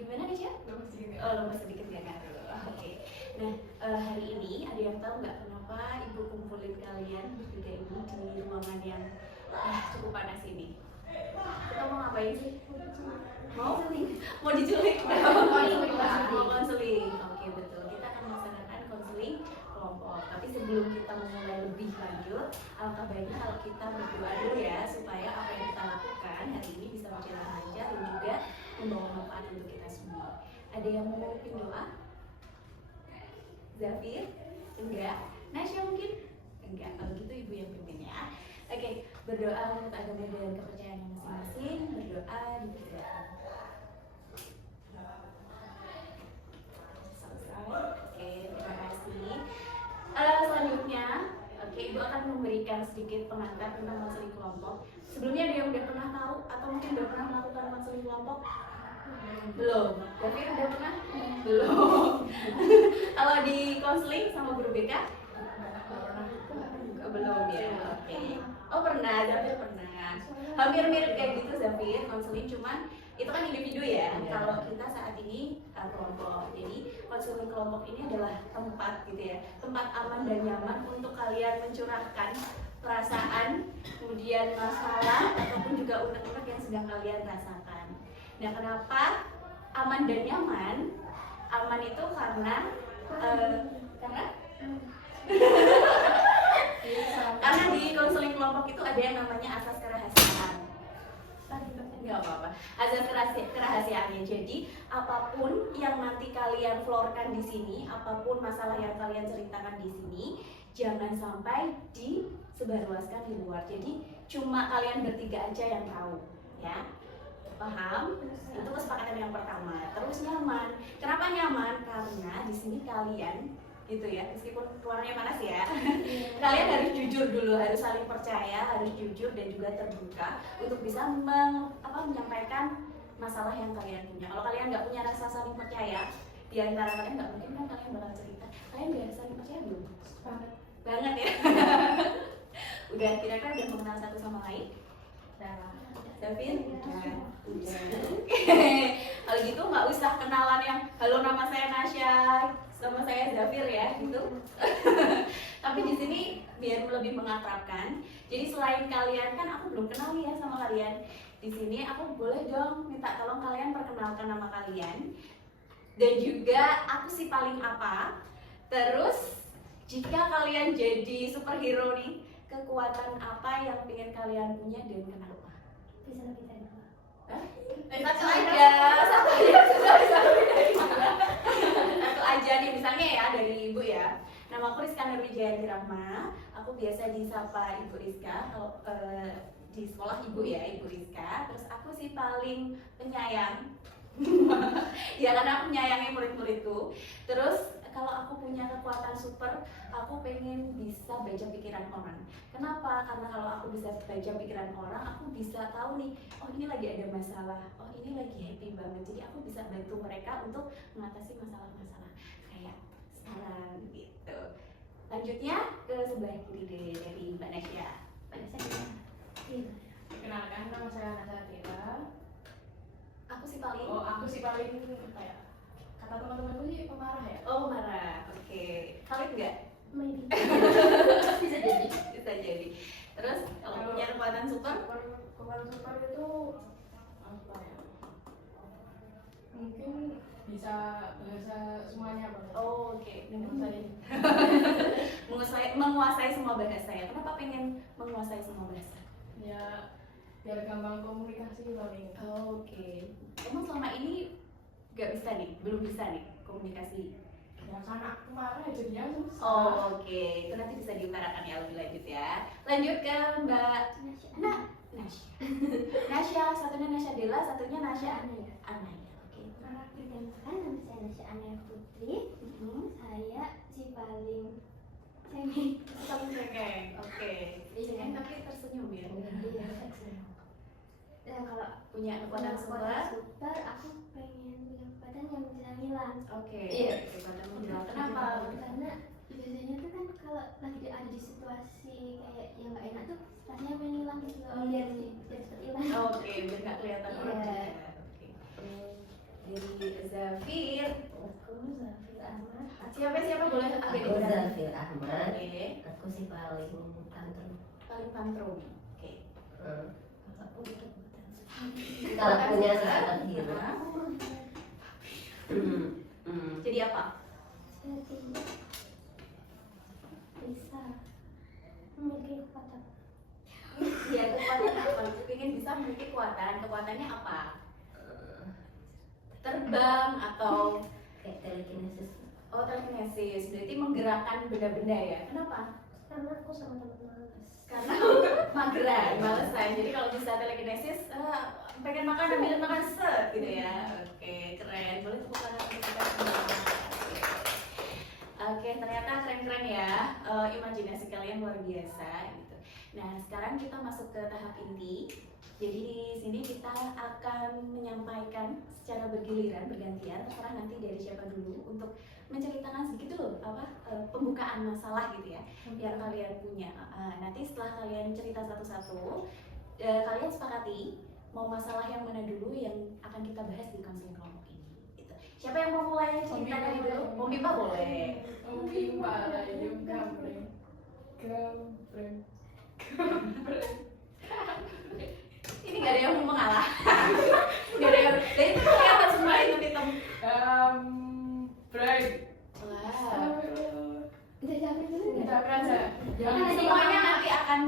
Gimana nih, Cia? Oh, lemes sedikit ya kan? Oke. Nah, hari ini ada yang tahu nggak kenapa Ibu kumpulin kalian bertiga ini di ruangan yang cukup panas ini? Kita mau ngapain sih? Mau diculik? Mau konseling. Oke, betul. Kita akan melaksanakan konseling kelompok. Tapi sebelum kita memulai lebih lanjut, alangkah baiknya kalau kita berdoa dulu ya, supaya apa yang kita lakukan hari ini bisa berjalan lancar dan juga membawa manfaat untuk kita semua. Ada yang mau memimpin doa? Zafir? Enggak? Nasya mungkin? Enggak, kalau gitu ibu yang pimpin ya. Oke, berdoa menurut agama dan kepercayaan masing-masing. Berdoa dipersilakan. Oke, terima kasih. Selanjutnya, ibu akan memberikan sedikit pengantar tentang konseling kelompok. Sebelumnya ada yang udah pernah tahu atau mungkin udah pernah melakukan konseling kelompok? Belum. Tapi udah pernah? Belum. Kalau di konseling sama guru BK? Belum ya. Oke. Oh pernah, Zafir pernah. Hampir mirip kayak gitu Zafir, konseling cuman itu kan individu ya. Kalau kita saat ini kelompok. Jadi konseling kelompok ini adalah tempat gitu ya, tempat aman dan nyaman untuk kalian mencurahkan perasaan, kemudian masalah ataupun juga unek-unek yang sedang kalian rasakan. Nah, kenapa aman dan nyaman? Aman itu karena karena di konseling kelompok itu ada yang namanya asas kerahasiaan. Nggak apa-apa. Asas kerahasiaannya. Jadi apapun yang nanti kalian florkan di sini, apapun masalah yang kalian ceritakan di sini, jangan sampai disebarluaskan di luar. Jadi cuma kalian bertiga aja yang tahu, ya. Paham? Itu kesepakatan yang pertama. Terus nyaman. Kenapa nyaman? Karena di sini kalian gitu ya, meskipun ruangannya panas ya, kalian harus jujur dulu, harus saling percaya, harus jujur dan juga terbuka untuk bisa menyampaikan masalah yang kalian punya. Kalau kalian nggak punya rasa saling percaya, di antara kalian nggak mungkin kan kalian bakal cerita. Kalian udah saling percaya belum? Banget ya. Udah kira-kira udah mengenal satu sama lain? Davin? Udah. Kalau gitu nggak usah kenalan yang halo nama saya Nasya, sama saya Zafir ya gitu. Tapi di sini biar lebih mengakrabkan. Jadi selain kalian kan aku belum kenal ya sama kalian. Di sini aku boleh dong minta tolong kalian perkenalkan nama kalian. Dan juga aku sih paling apa. Terus jika kalian jadi superhero nih, kekuatan apa yang ingin kalian punya dan kenapa? Bisa dulu. Satu aja nih, misalnya ya dari ibu ya. Nama aku Rizka Nurwijayanti Rahma. Aku biasa disapa Ibu Rizka. Kalau di sekolah ibu ya, Ibu Rizka. Terus aku sih paling penyayang. Ya karena aku menyayangi murid-muridku. Terus kalau aku punya kekuatan super, aku pengen bisa baca pikiran orang. Kenapa? Karena kalau aku bisa baca pikiran orang, aku bisa tahu nih, oh ini lagi ada masalah, oh ini lagi happy banget. Jadi aku bisa bantu mereka untuk mengatasi masalah-masalah kayak sekarang gitu. Lanjutnya ke sebelah kiri deh, dari Mbak Nasya. Mbak Nasya gimana? Kenalkan, nama saya Nasya Tira. Aku sih paling kayak kata teman-temanku sih pemarah ya. Oh marah, oke. Kalian enggak? Maybe. Bisa jadi. Terus kalau punya kekuatan super? Kekuatan super itu apa ya? Mungkin bisa bahasa semuanya Bang. Oh, oke. Menguasai semua bahasa ya. Kenapa pengen menguasai semua bahasa? Ya biar gampang komunikasi paling. Oh, oke. Emang selama ini gak bisa nih, belum bisa nih komunikasi. Ya karena aku marah jadinya susah. Oh, oke. Itu nanti bisa diutarakan ya lebih lanjut ya. Lanjut ke Mbak Nasya. Nasya, satunya Nasya Dela, satunya Nasya Anaya. Oke. Perkenalkan, nama saya Nasya Anaya Putri. Saya si paling cengeng. Oke. Cengeng tapi tersenyum ya. Dan kalau Punya kekuatan super. aku pengen punya kekuatan yang bisa ngilang. Oke. Iya. Kekuatan menjelang. Kenapa? Karena biasanya tuh kan kalau lagi ada di situasi kayak yang nggak enak tuh rasanya pengen hilang gitu loh, biar cepat hilang. Oke, biar nggak kelihatan orang. Iya. Oke. Dari Zafir. Aku Zafir Ahmad. Siapa boleh agak Aku dibedakan. Zafir Ahmad. Oke. Aku si paling tantrum. Paling tantrum. Oke. Aku berkebutan. Kalau punya sifat hero. Hah? Hmm. Jadi apa? Jadi bisa memiliki kekuatan. Ya kekuatan apa? Pengen bisa memiliki kekuatan. Kekuatannya apa? Terbang atau Kayak telekinesis. oh telekinesis. Berarti menggerakkan benda-benda ya. Kenapa? Karena aku sama teman-teman males. Karena mageran, malesan. Jadi kalau bisa telekinesis, pengen makan ambil makan set gitu ya. Oke, keren. Boleh tepuk tangan untuk kita semua. Oke, ternyata keren-keren ya. Imajinasi kalian luar biasa gitu. Nah, sekarang kita masuk ke tahap inti. Jadi di sini kita akan menyampaikan secara bergiliran, bergantian, terserah nanti dari siapa dulu untuk menceritakan sedikit dulu pembukaan masalah gitu ya yang kalian punya. Nanti setelah kalian cerita satu-satu, kalian sepakati mau masalah yang mana dulu yang akan kita bahas di konseling kelompok ini. Gitu. Siapa yang mau mulai cerita dari dulu? Om Bimba boleh. Ini gak ada yang mau mengalah. Gak ada yang. Dan itu kelihatan semua itu hitam. Wow. Jadi apa dulu? Semuanya nanti akan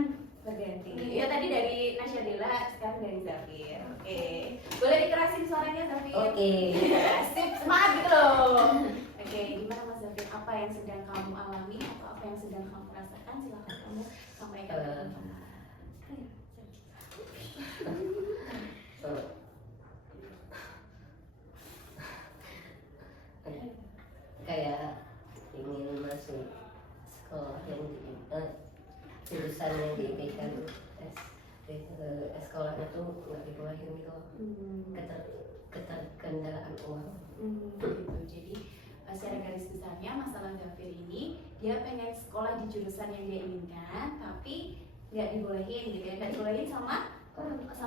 berganti. Ya tadi dari Nasyadila, sekarang dari Zafir. Oke. Boleh dikerasin suaranya Zafir? Oke. Sip, semangat gitu loh. Oke, gimana Mas Zafir? Apa yang sedang kamu alami atau apa yang sedang kamu rasakan? Silahkan kamu sampaikan ke teman-teman. Kayak ingin masuk sekolah yang jurusan yang diimpikan sekolahnya tuh nggak dibolehin gitu, ketergandalaan uang. Gitu. Jadi secara garis besarnya masalah Zafir ini dia pengen sekolah di jurusan yang dia inginkan tapi nggak dibolehin gitu ya, nggak dibolehin sama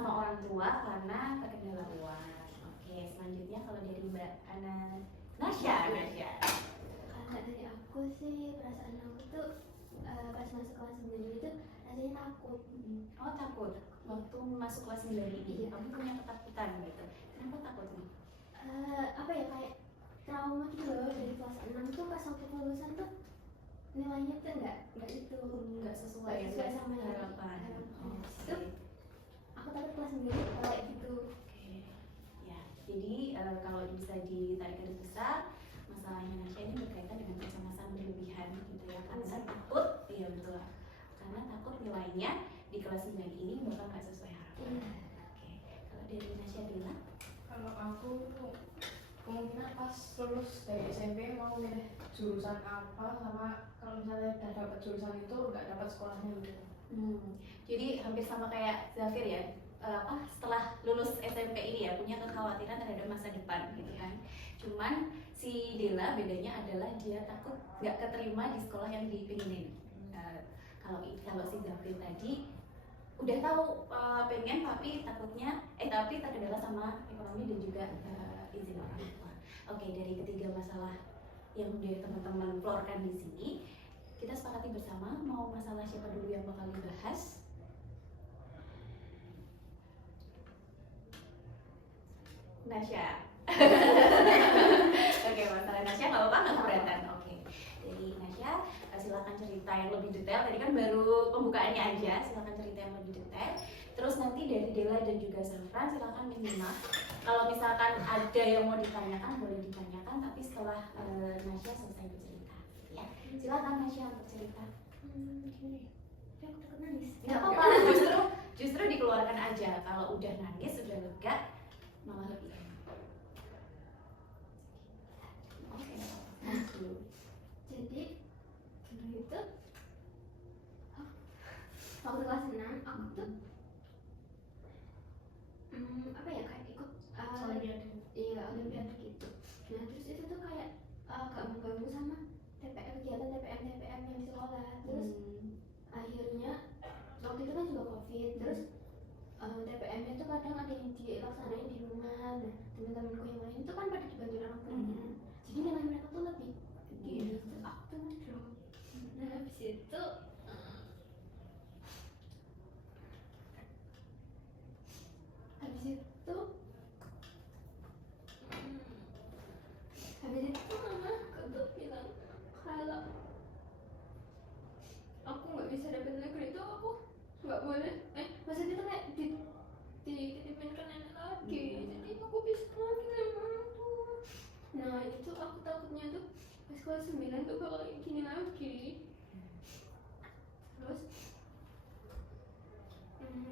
orang tua karena terkendala uang. Oke, selanjutnya kalau dari Mbak Nasya. Kalau dari aku sih perasaan aku tuh pas masuk kelas 9 itu rasanya takut. Oh takut waktu masuk kelas 9 ini kamu punya ketakutan gitu. Kenapa takut nih? Apa ya, kayak trauma gitu loh. Dari kelas 6 tuh pas waktu kelulusan tuh nilainya tuh nggak itu, Nggak sesuai sama harapan. Oh, itu aku takut kelas 9 kayak gitu. Oke, ya. Jadi kalau bisa ditarik garis besar, masalahnya Nasya ini berkaitan dengan kecemasan berlebihan gitu ya. Karena takut, iya betul. Karena takut nilainya di kelas 9 ini bakal nggak sesuai harapan. Oke, kalau dari Nasya Dila, Kalau aku tuh kemungkinan pas lulus dari SMP mau milih jurusan apa, sama kalau misalnya udah dapat jurusan itu nggak dapat sekolahnya gitu. Jadi hampir sama kayak Zafir ya. Setelah lulus SMP ini ya punya kekhawatiran terhadap masa depan gitu kan. Cuman si Dela bedanya adalah dia takut nggak keterima di sekolah yang dipinginin. Kalau si Zafir tadi udah tahu pengen tapi tapi terkendala sama ekonomi dan juga izin orang tua. Oke, dari ketiga masalah yang udah teman-teman florkan di sini, kita sepakati bersama mau masalah siapa dulu yang bakal dibahas. Nasya. Oke, masalah Nasya nggak apa-apa, nggak keberatan. Oke, jadi Nasya silakan cerita yang lebih detail. Tadi kan baru pembukaannya aja, silakan cerita yang lebih detail. Terus nanti dari Dela dan juga Safran silakan menyimak. Kalau misalkan ada yang mau ditanyakan boleh ditanyakan, tapi setelah Nasya selesai bercerita. Ya, silakan Nasya untuk cerita. Gini, aku takut nangis. Nggak apa-apa, justru dikeluarkan aja. Kalau udah nangis, udah lega, malah lebih enak. Oke, nangis dulu. Jadi dulu itu waktu kelas 6 aku tuh apa ya, kayak ikut olimpiade gitu. Nah terus itu tuh kayak gabung sama kegiatan TPM yang di sekolah. Terus akhirnya waktu itu kan juga COVID. Terus TPM-nya tuh kadang ada yang dilaksanain di rumah. Nah teman-temanku yang lain itu kan pada dibantu orang tuanya, jadi nilai mereka tuh lebih tinggi. Terus aku tuh ngedrop. Nah habis itu habis itu mamaku tuh bilang kalau aku nggak bisa dapet negeri itu aku nggak boleh, maksudnya tuh kayak dititipin ke nenek lagi, jadi aku bisa lagi sama orang tua. Nah itu aku takutnya tuh pas kelas 9 tuh bakal kayak gini lagi. Terus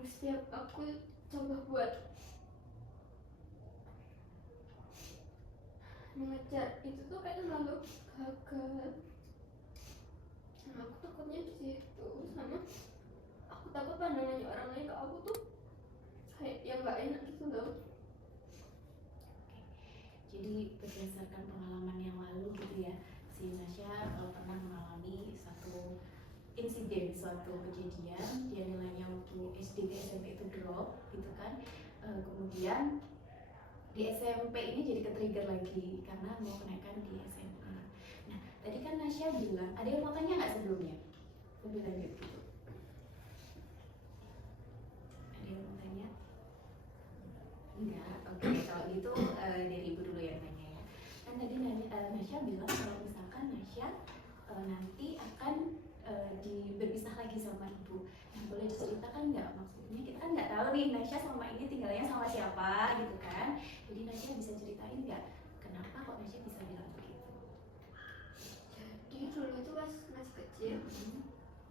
setiap aku coba buat mengejar itu tuh kayak selalu gagal. Nah aku takutnya di situ, sama aku takut pandangannya orang lain ke aku tuh kayak yang nggak enak gitu loh. Jadi berdasarkan pengalaman yang lalu gitu ya, si Nasya pernah mengalami satu insiden, suatu kejadian, dia nilainya waktu SD ke SMP itu drop gitu kan. Kemudian di SMP ini jadi ke-trigger lagi karena mau kenaikan di SMA. Nah tadi kan Nasya bilang, ada yang mau tanya nggak sebelumnya? Lebih lanjut gitu. Ada yang mau tanya? Enggak, oke. Kalau gitu dari ibu dulu yang nanya ya. Kan tadi Nasya bilang kalau misalkan Nasya nanti akan berpisah lagi sama ibu. Nah boleh diceritakan nggak, maksudnya kita kan nggak tahu nih Nasya selama ini tinggalnya sama siapa gitu kan. Jadi Nasya bisa ceritain nggak kenapa kok Nasya bisa bilang begitu? Jadi dulu itu pas masih kecil,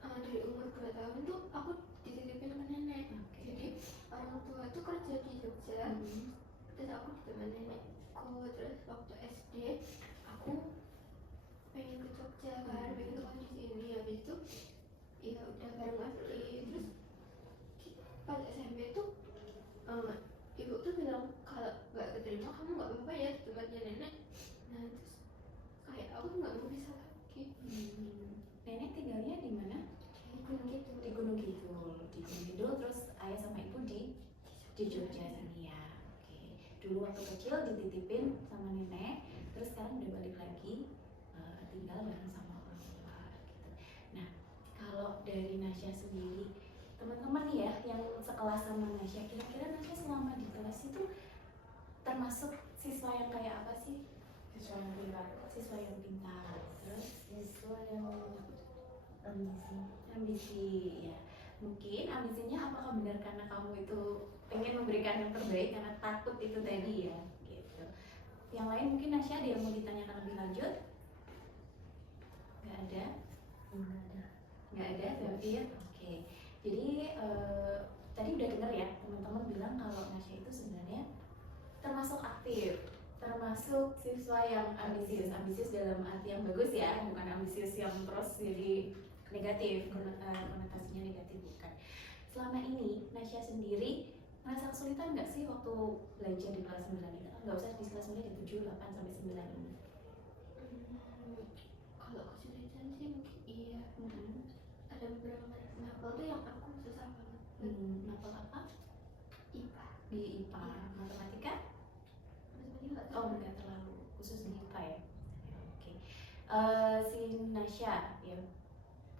dari umur 2 tahun tuh aku dititipin ke nenek. Jadi orang tua tuh kerja di Jogja, terus aku ditemani nenekku. Terus waktu SD aku pengen ke Jogja kan, pengen sekolah di sini. Habis itu ya udah bareng asli. Terus pas SMP tuh ibu tuh bilang kalau nggak keterima kamu nggak apa-apa ya di tempatnya nenek. Nah terus kayak aku nggak mau bisa lagi. Nenek tinggalnya di mana? Di Gunung Kidul. Di Gunung Kidul. Di Gunung Kidul, terus ayah sama ibu di Jogja sini ya. Oke. Dulu waktu kecil dititipin sama nenek, terus sekarang udah balik lagi tinggal bareng sama orang tua gitu. Nah, kalau dari Nasya sendiri, teman-teman nih ya yang sekelas sama Nasya, kira-kira Nasya selama di kelas itu termasuk siswa yang kayak apa sih? Siswa yang pintar. Siswa yang pintar, terus Siswa yang ambisi ya. Mungkin ambisinya apakah benar karena kamu itu pengen memberikan yang terbaik karena takut itu tadi ya gitu. Yang lain mungkin Nasya ada yang mau ditanyakan lebih lanjut? Nggak ada? Nggak ada berarti ya? Oke. Jadi tadi udah dengar ya teman-teman bilang kalau Nasya itu sebenarnya termasuk aktif, termasuk siswa yang ambisius dalam arti yang bagus ya, bukan ambisius yang terus jadi negatif, konotasinya negatif bukan. Selama ini Nasya sendiri merasa kesulitan nggak sih waktu belajar di kelas 9 ini? Nggak usah di kelas 9, di 7, 8 sampai 9 ini. Kalau kesulitan sih mungkin iya. Ada beberapa mapel tuh yang aku susah banget. Mapel apa? IPA. Di IPA. Matematika? Matematika nggak Oh tahu. enggak terlalu, khusus di IPA ya. Oke. Si Nasya ya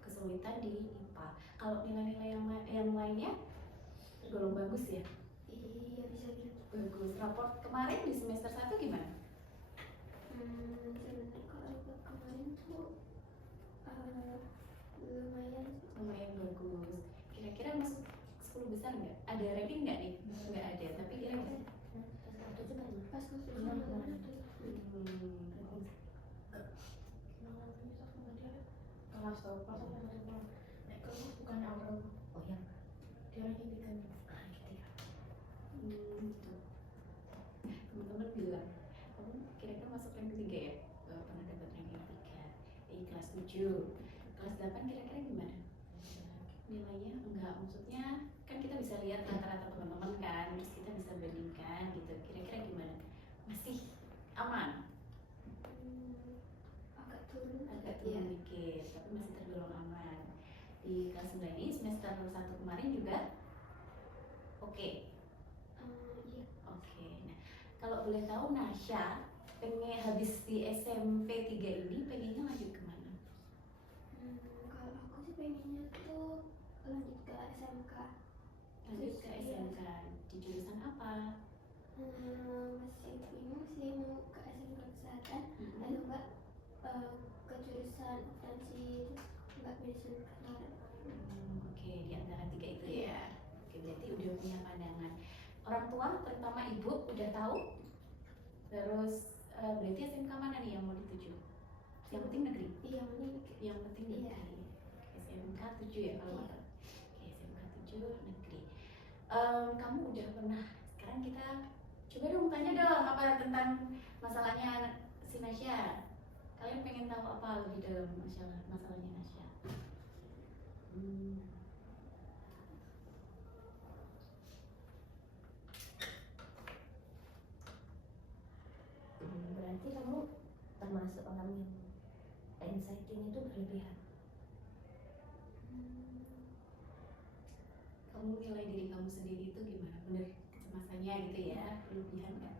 kesulitan di IPA. Kalau nilai-nilai yang lainnya tergolong bagus ya. Iya bisa bilang. Bagus. Raport kemarin di semester 1 gimana? Sebenarnya kalau ikut kemarin tuh lumayan. Lumayan bagus. Kira-kira masuk 10 besar nggak? Ada ranking nggak nih? Nggak ada. Tapi kira-kira Pas kelas 9 ada. Kelas tau pas aku naik kelas bukan awal. Oh ya, Dia lagi bikin. Gitu. Teman-teman bilang, kamu kira-kira masuk rank 3 ya? Pernah dapat ranking 3 di kelas 7. Kelas 8 kira-kira gimana? Nilainya enggak, maksudnya kan kita bisa lihat rata-rata teman-teman kan, terus kita bisa bandingkan gitu. Kira-kira gimana? Masih aman? Agak turun. Agak turun dikit, tapi masih tergolong aman. Di kelas 9 ini semester 1 kemarin juga oke. Iya. Oke, nah kalau kalau boleh tahu Nasya pengen habis di SMP 3 ini pengennya lanjut kemana? Kalau aku sih pengennya tuh lanjut ke SMK. Lanjut ke SMK di jurusan apa? Masih bingung sih mau ke SMK kesehatan atau enggak ke jurusan akuntansi enggak manajemen. Oke, di antara 3 itu ya. Oke, berarti udah punya pandangan. Orang tua, terutama ibu, udah tahu. Terus berarti SMK mana nih yang mau dituju? Yang penting negeri. Iya, Yang penting Iya. negeri. SMK 7 ya kalau nggak salah. Oke, SMK 7 negeri. Kamu udah pernah? Sekarang kita coba dong tanya dong apa tentang masalahnya si Nasya. Kalian pengen tahu apa lebih dalam masalahnya Nasya? Berarti kamu termasuk orang yang anxiety-nya itu berlebihan. Kamu nilai diri kamu sendiri itu gimana? Bener kecemasannya gitu ya? Berlebihan nggak?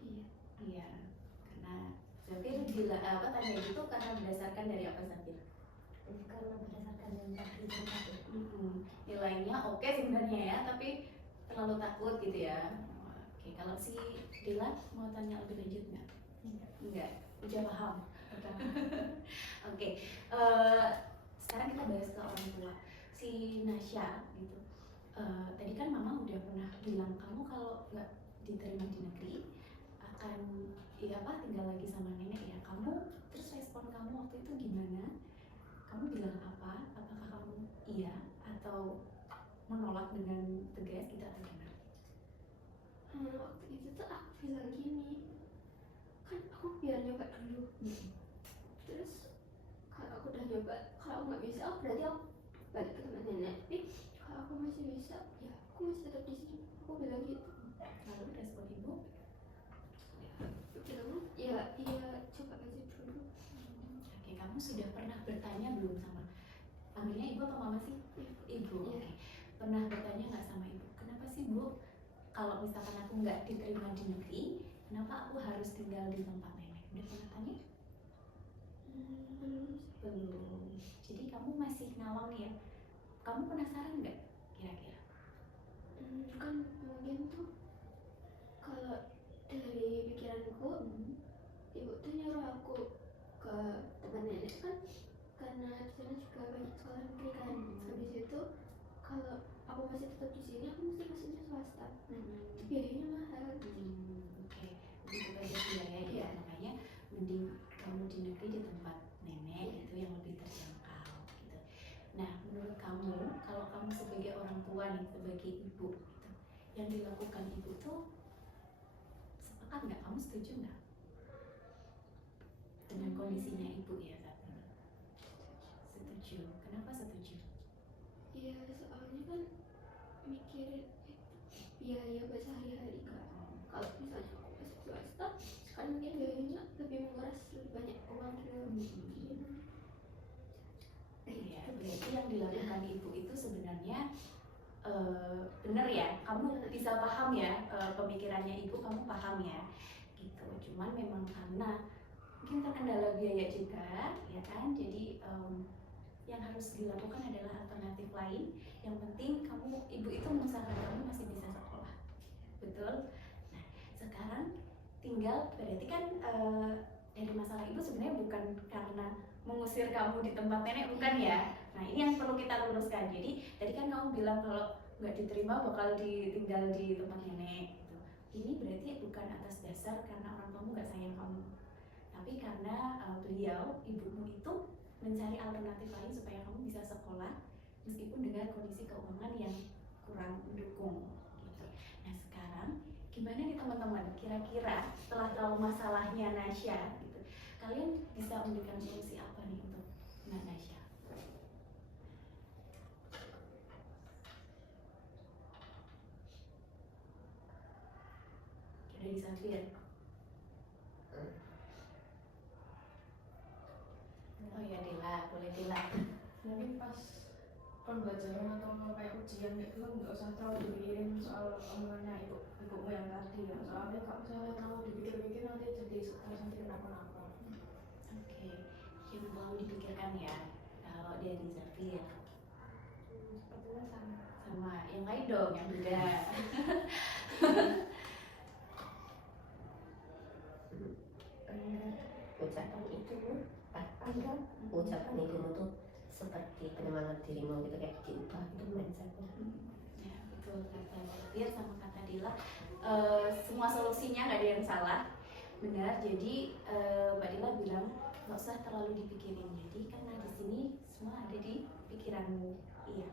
Iya. Iya. Karena Zafir bila tanya gitu karena berdasarkan dari apa Zafir? Karena berdasarkan yang tadi cerita itu. Nilainya oke sebenarnya ya, tapi terlalu takut gitu ya. Oke, kalau si Dila mau tanya lebih lanjut nggak? Enggak, udah paham. Oke, sekarang kita bahas ke orang tua. Si Nasya gitu. Tadi kan Mama udah pernah bilang kamu kalau nggak diterima di negeri akan tinggal lagi sama nenek ya. Kamu terus respon kamu waktu itu gimana? Kamu bilang apa? Apakah kamu iya atau menolak dengan tegas gitu atau gimana? Waktu itu tuh aku bilang gini, kan aku biar nyoba dulu. Terus kalau aku udah nyoba, kalau aku nggak bisa, berarti aku balik ke tempat nenek. Tapi kalau aku masih bisa, ya aku masih tetap di sini. Aku bilang gitu. Lalu respon ibu? Bilang ya coba aja dulu. Oke, kamu sudah pernah bertanya belum sama panggilnya ibu atau mama sih? Ibu. Iya. Oke. Pernah bertanya nggak sama ibu? Kenapa sih bu? Kalau misalkan aku nggak diterima di negeri, kenapa aku harus tinggal di tempat nenek? Udah pernah tanya? Belum. Jadi kamu masih ngawang ya? Kamu penasaran nggak kira-kira? Kan mungkin tuh kalau dari pikiranku, ibu tuh nyuruh aku ke tempat nenek kan karena di sana juga banyak sekolah negeri kan. Habis itu kalau aku masih tetap di sini, aku mesti masuknya swasta. Itu biayanya mahal. Oke, begitu banyak biaya ya, makanya mending kamu di negeri di tempat nenek itu yang lebih terjangkau gitu. Nah, menurut kamu kalau kamu sebagai orang tua nih, sebagai ibu gitu, yang dilakukan ibu tuh sepakat nggak? Kamu setuju nggak dengan kondisinya ibu ya saat ini? Setuju. Kenapa setuju? Iya, soalnya kan mikirin biaya buat sehari-hari kan. Kalau misalnya aku masuk swasta, kan mungkin biayanya lebih menguras lebih banyak uang gitu. Iya, berarti yang dilakukan ibu itu sebenarnya benar ya, kamu bisa paham ya pemikirannya ibu, kamu paham ya gitu. Cuman memang karena mungkin terkendala biaya juga ya kan, jadi yang harus dilakukan adalah alternatif lain. Yang penting kamu, ibu itu mengusahakan kamu masih bisa sekolah, betul. Nah sekarang tinggal berarti kan dari masalah ibu sebenarnya bukan karena mengusir kamu di tempat nenek, bukan ya. Nah ini yang perlu kita luruskan. Jadi tadi kan kamu bilang kalau nggak diterima bakal ditinggal di tempat nenek gitu. Ini berarti bukan atas dasar karena orang kamu nggak sayang kamu, tapi karena beliau, ibumu itu mencari alternatif lain supaya kamu bisa sekolah meskipun dengan kondisi keuangan yang kurang mendukung gitu. Nah sekarang gimana nih teman-teman, kira-kira setelah tahu masalahnya Nasya gitu, kalian bisa memberikan solusi apa nih untuk Nasya? Dari Zafir. Oh ya Dila, boleh Dila. Mungkin pas pembelajaran atau mau kayak ujian gitu nggak usah terlalu dipikirin soal omongannya ibumu yang tadi ya, soalnya kalau misalnya terlalu dipikir-pikir nanti jadi stres, nanti kenapa-napa. Oke, yang terlalu dipikirkan ya. Kalau dari Zafir Sepertinya sama. sama yang lain dong yang beda. Ucapan itu anggap ucapan ibumu tuh seperti penyemangat dirimu gitu, kayak diubah itu mindsetnya. Ya betul kata Zafir sama kata Dila. Semua solusinya nggak ada yang salah, benar. Jadi Mbak Dila bilang nggak usah terlalu dipikirin. Jadi karena di sini semua ada di pikiranmu. Iya.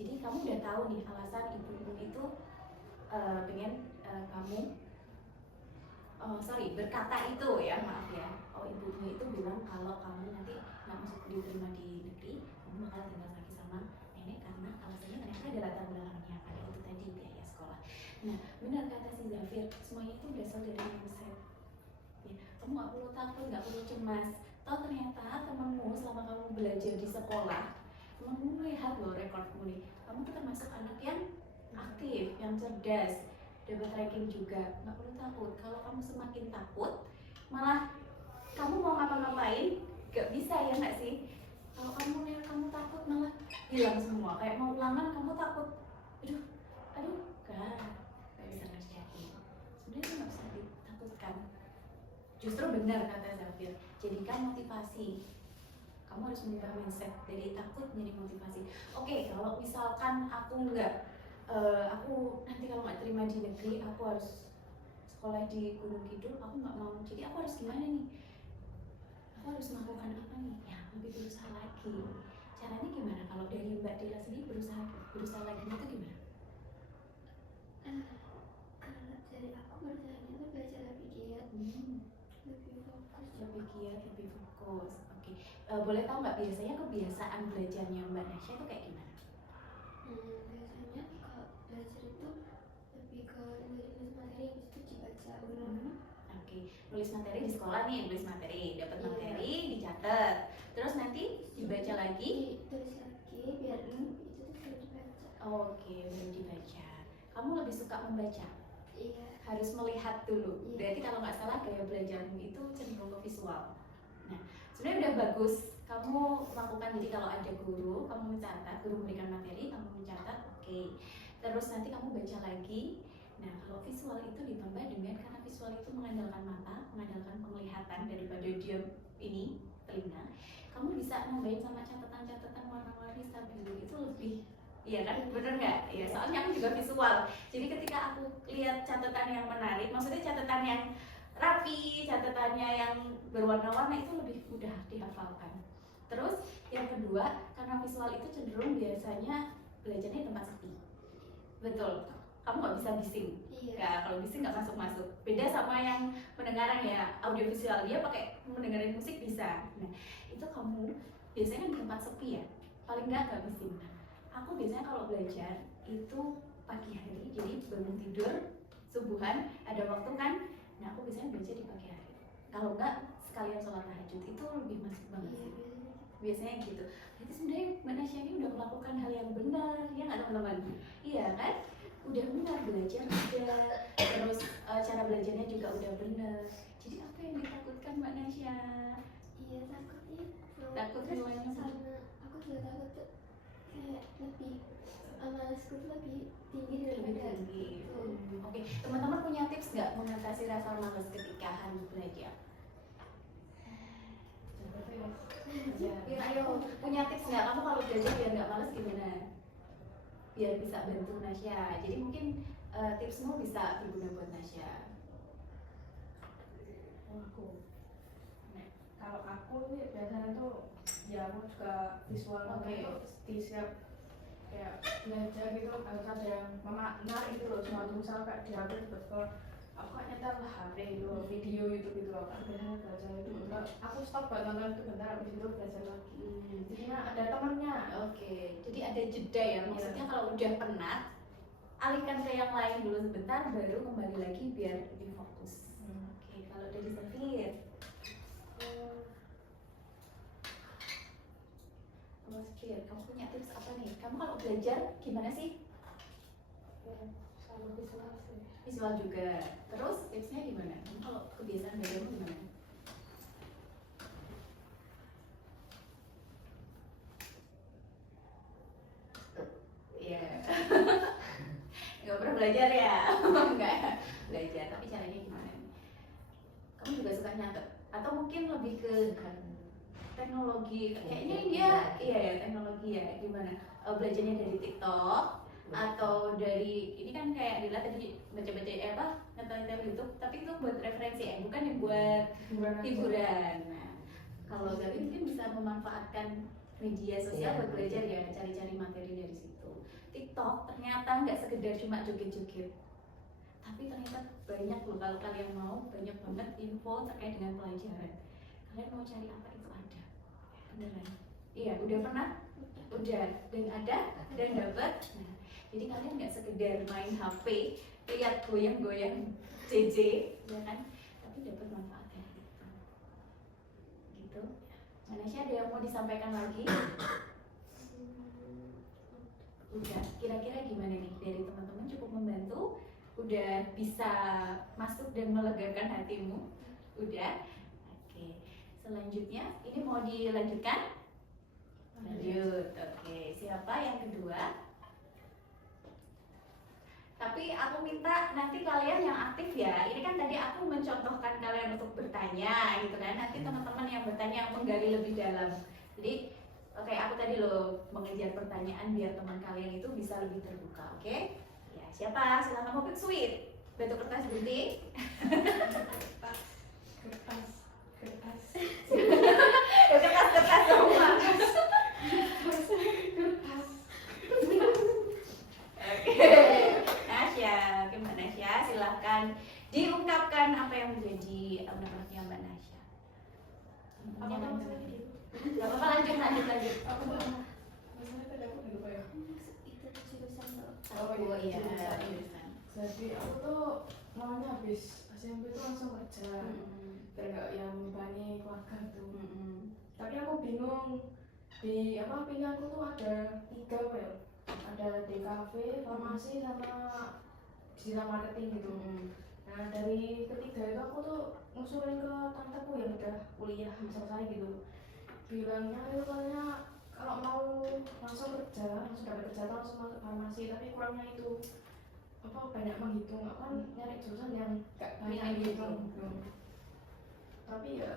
Jadi kamu udah tahu nih alasan ibumu itu pengen kamu berkata itu ya, maaf ya. Oh, ibumu itu bilang kalau kamu nanti nggak masuk diterima di negeri, kamu bakal tinggal lagi sama nenek karena alasannya ternyata ada latar belakangnya, ada itu tadi biaya sekolah. Nah, benar kata si Zafir, semuanya itu berasal dari mindset. Ya, kamu nggak perlu takut, nggak perlu cemas. Toh ternyata temanmu selama kamu belajar di sekolah, temanmu melihat loh rekormu nih. Kamu tuh termasuk anak yang aktif, yang cerdas, dapat ranking juga. Nggak perlu takut. Kalau kamu semakin takut, malah kamu mau ngapa-ngapain gak bisa, ya nggak sih? Kalau kamu takut malah hilang semua. Kayak mau ulangan kamu takut, aduh, gak bisa ngerjain. Sebenarnya nggak usah ditakutkan. Justru benar kata Zafir, jadikan motivasi. Kamu harus mengubah mindset dari takut menjadi motivasi. Oke, kalau misalkan aku nanti kalau nggak terima di negeri, aku harus sekolah di Gunung Kidul, aku nggak mau. Jadi aku harus gimana nih? Aku harus melakukan apa nih? Ya, lebih berusaha lagi. Caranya gimana? Kalau dari Mbak Dila sendiri berusaha lagi itu gimana? Kalau dari aku berusahanya itu belajar lebih giat, lebih fokus. Lebih giat, lebih fokus. Oke. Boleh tahu nggak biasanya kebiasaan belajarnya Mbak Nasya itu kayak gimana? Biasanya kalau belajar itu lebih ke nulis materi, habis itu dibaca ulang. Oke, nulis materi di sekolah nih, nulis materi, dapat Iya. materi, dicatat, terus nanti dibaca lagi. Ditulis lagi biar itu tuh sudah dibaca. Oke, baru dibaca. Kamu lebih suka membaca? Iya. Harus melihat dulu. Iya. Berarti kalau nggak salah gaya belajarmu itu cenderung ke visual. Nah, sebenarnya udah bagus kamu lakukan. Jadi kalau ada guru, kamu mencatat, guru memberikan materi, kamu mencatat, oke. Terus nanti kamu baca lagi. Nah, kalau visual itu ditambah dengan, karena visual itu mengandalkan mata, mengandalkan penglihatan daripada dia ini telinga. Kamu bisa nambahin sama catatan-catatan warna-warni stabilo, itu lebih, iya kan? Bener nggak? Ya, soalnya aku juga visual. Jadi ketika aku lihat catatan yang menarik, maksudnya catatan yang rapi, catatannya yang berwarna-warna, itu lebih mudah dihafalkan. Terus yang kedua, karena visual itu cenderung biasanya belajarnya di tempat sepi. Betul, kamu nggak bisa bising. Iya. Ya, kalau bising nggak masuk-masuk. Beda sama yang pendengaran ya, audiovisual, dia pakai mendengarin musik bisa. Nah, itu kamu biasanya di tempat sepi ya, paling nggak bising. Nah, aku biasanya kalau belajar itu pagi hari, jadi bangun tidur, subuhan, ada waktu kan. Nah, aku biasanya belajar di pagi hari. Kalau nggak sekalian sholat tahajud, itu lebih masuk banget Iya, sih. Biasanya gitu. Jadi sebenarnya Mbak Nasya ini udah melakukan hal yang benar, ya nggak teman-teman? Iya kan? Udah benar, belajar udah, terus cara belajarnya juga udah benar. Jadi apa yang ditakutkan Mbak Nasya? Iya, takut itu. Takut Terus gimana? sama aku juga takut tuh kayak lebih malasku tuh lebih tinggi Lebih daripada tinggi. itu. Oke, teman-teman punya tips nggak mengatasi rasa malas ketika harus belajar? Ya, ayo, punya tips nggak? Kamu kalau belajar biar nggak malas gimana? Biar bisa bantu Nasya. Jadi mungkin tipsmu bisa berguna buat Nasya. Kalau aku nih biasanya tuh ya aku juga visual Oke. itu di setiap kayak belajar gitu harus ada yang menarik gitu loh, suatu misal kayak di HP betul aku kan nyetel HP gitu, video YouTube gitu loh, kan biasanya belajar itu bentar, aku stop buat nonton itu bentar, habis itu belajar lagi. Jadinya ada temannya. Oke, jadi ada jeda ya. Maksudnya kalau udah penat, alihkan ke yang lain dulu sebentar, baru kembali lagi biar lebih fokus. Oke, kalau dari Zafir, Mas Fir, kamu punya tips apa nih? Kamu kalau belajar gimana sih? Selalu visual sih. Visual juga. Terus tipsnya gimana? Kamu kalau kebiasaan belajarmu gimana? Iya. Nggak pernah belajar ya? Enggak belajar, tapi caranya gimana nih? Kamu juga suka nyatet? Atau mungkin lebih ke teknologi? Kayaknya dia, iya ya teknologi ya. Gimana? Belajarnya dari TikTok atau dari ini kan kayak Dila tadi baca-baca apa nonton YouTube, tapi itu buat referensi ya, bukan dibuat hiburan. Nah, kalau Gabi mungkin bisa memanfaatkan media sosial buat belajar ya, cari-cari materi dari situ. TikTok ternyata nggak sekedar cuma joget-joget, tapi ternyata banyak loh kalau kalian mau, banyak banget info terkait dengan pelajaran. Kalian mau cari apa itu ada, beneran. Iya, udah pernah? Udah, dan ada, dan dapat. Nah, jadi kalian nggak sekedar main HP, lihat goyang-goyang JJ, ya kan? Tapi dapat manfaatnya gitu. Gitu. Manesha ada yang mau disampaikan lagi? Udah, kira-kira gimana nih dari teman-teman, cukup membantu? Udah bisa masuk dan melegakan hatimu? Udah? Oke. Selanjutnya, ini mau dilanjutkan? Lanjut. Oke. Siapa yang kedua? Tapi aku minta nanti kalian yang aktif ya. Ini kan tadi aku mencontohkan kalian untuk bertanya gitu kan. Nanti teman-teman yang bertanya yang menggali lebih dalam. Jadi oke, aku tadi loh mengejar pertanyaan biar teman kalian itu bisa lebih terbuka, oke? Ya, siapa? Silakan mau pick sweet. Batu kertas gunting. Kertas. Ya kertas semua. Oke. Nasya, gimana Nasya? Silahkan diungkapkan apa yang menjadi menurutnya Mbak Nasya. Apa maksudnya? Gak apa-apa, lanjut. Aku maksudnya tadi aku lupa ya. Itu jurusan loh. Oh iya, jurusan. jurusan. Jadi aku tuh maunya habis SMP tuh langsung kerja. Biar gak yang membebani keluarga tuh. Tapi aku bingung di apa pilihanku tuh ada 3 wel. Ada DKV, farmasi sama digital marketing gitu. Nah dari ketiga itu aku tuh ngusulin ke tanteku yang udah kuliah selesai gitu. Bilangnya itu katanya kalau mau langsung kerja, langsung dapat kerja atau langsung masuk farmasi, tapi kurangnya itu apa banyak menghitung, aku kan nyari jurusan yang gak banyak menghitung. Tapi ya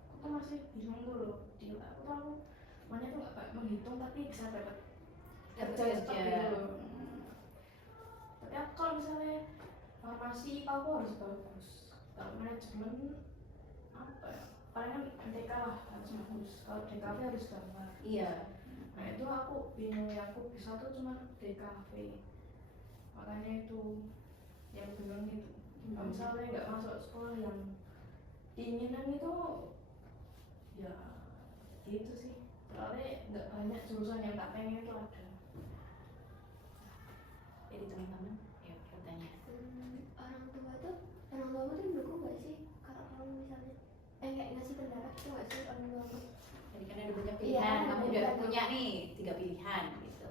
aku tuh masih bingung dulu di aku tuh aku maunya tuh gak menghitung tapi bisa dapat kerja cepat gitu. Tapi aku kalau misalnya farmasi aku harus bagus, kalau manajemen apa ya palingan MTK lah harus bagus, kalau DKV harus gambar. Iya. Nah itu aku bingung, yang aku bisa tuh cuma DKV, makanya itu yang bingung gitu. Kalau misalnya nggak masuk sekolah yang diinginan itu ya gitu sih, soalnya nggak banyak jurusan yang tak pengen itu ada. Jadi teman-teman, ya bertanya. Orang tua tuh mendukung gak sih kalau kamu misalnya kayak ngasih pendapat itu gak sih orang tua tuh? Jadi kan ada banyak pilihan, Iya, kamu ada udah banyak. punya nih 3 pilihan gitu.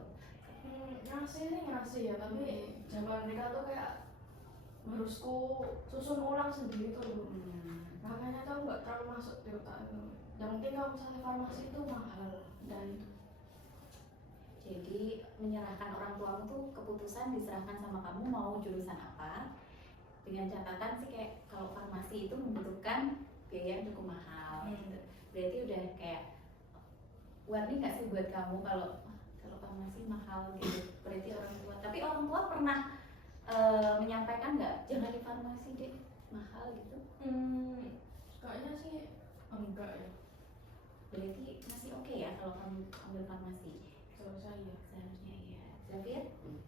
Ngasih ya, tapi zaman mereka tuh kayak harusku susun ulang sendiri tuh. Makanya tuh nggak terlalu masuk di otak itu. Yang penting kalau misalnya farmasi itu mahal dan Jadi menyerahkan orang tuamu tuh keputusan diserahkan sama kamu mau jurusan apa. Dengan catatan sih kayak kalau farmasi itu membutuhkan biaya yang cukup mahal. Gitu. Berarti udah kayak warni nggak sih buat kamu kalau farmasi mahal gitu. Berarti orang tua. Tapi orang tua pernah menyampaikan nggak jangan di farmasi deh mahal gitu. kayaknya sih enggak ya. Berarti masih oke ya kalau kamu ambil farmasi. Kalau saya Seharusnya iya. Zafir?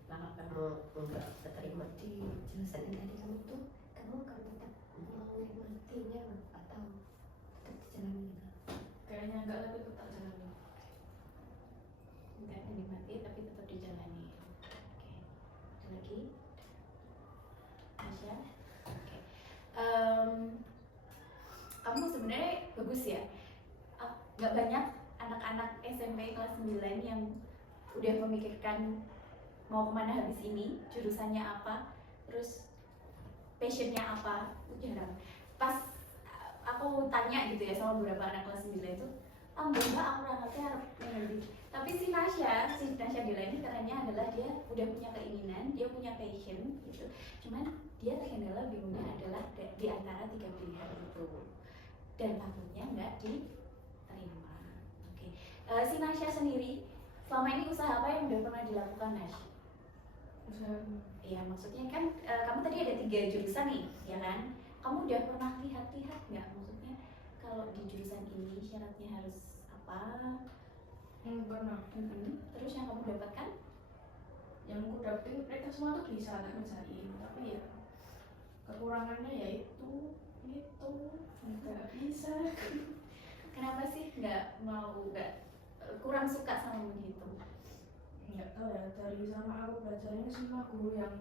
Kalau kamu nggak keterima di jurusan yang tadi kamu tuh, kamu akan tetap mau menikmatinya atau tetap dijalani gitu? kayaknya enggak, tapi tetap jalan. Enggak dinikmati tapi tetap dijalani. Oke. Ada lagi? Masya? Oke. Kamu sebenarnya bagus ya. Nggak banyak anak-anak SMP kelas 9 yang udah memikirkan mau kemana habis ini, jurusannya apa, terus passionnya apa. Itu jarang. Pas aku tanya gitu ya sama beberapa anak kelas 9 itu, mbak aku ngerti harus mengerti. Tapi si Nasya Dila ini kerennya adalah dia udah punya keinginan, dia punya passion gitu. Cuman dia terkendala bingungnya adalah di antara 3 pilihan itu, dan takutnya nggak diterima. Oke. Si Nasya sendiri selama ini usaha apa yang udah pernah dilakukan, Nash? Usaha Iya, maksudnya kan kamu tadi ada 3 jurusan nih, ya kan? Kamu udah pernah lihat-lihat nggak? Maksudnya kalau di jurusan ini syaratnya harus apa? pernah. Terus yang kamu dapatkan? Yang aku dapetin mereka semua tuh bisa tak ngerjain, tapi ya kekurangannya ya itu nggak bisa. Kenapa sih nggak kurang suka sama begitu? Nggak tahu ya, dari sama aku belajarnya semua guru yang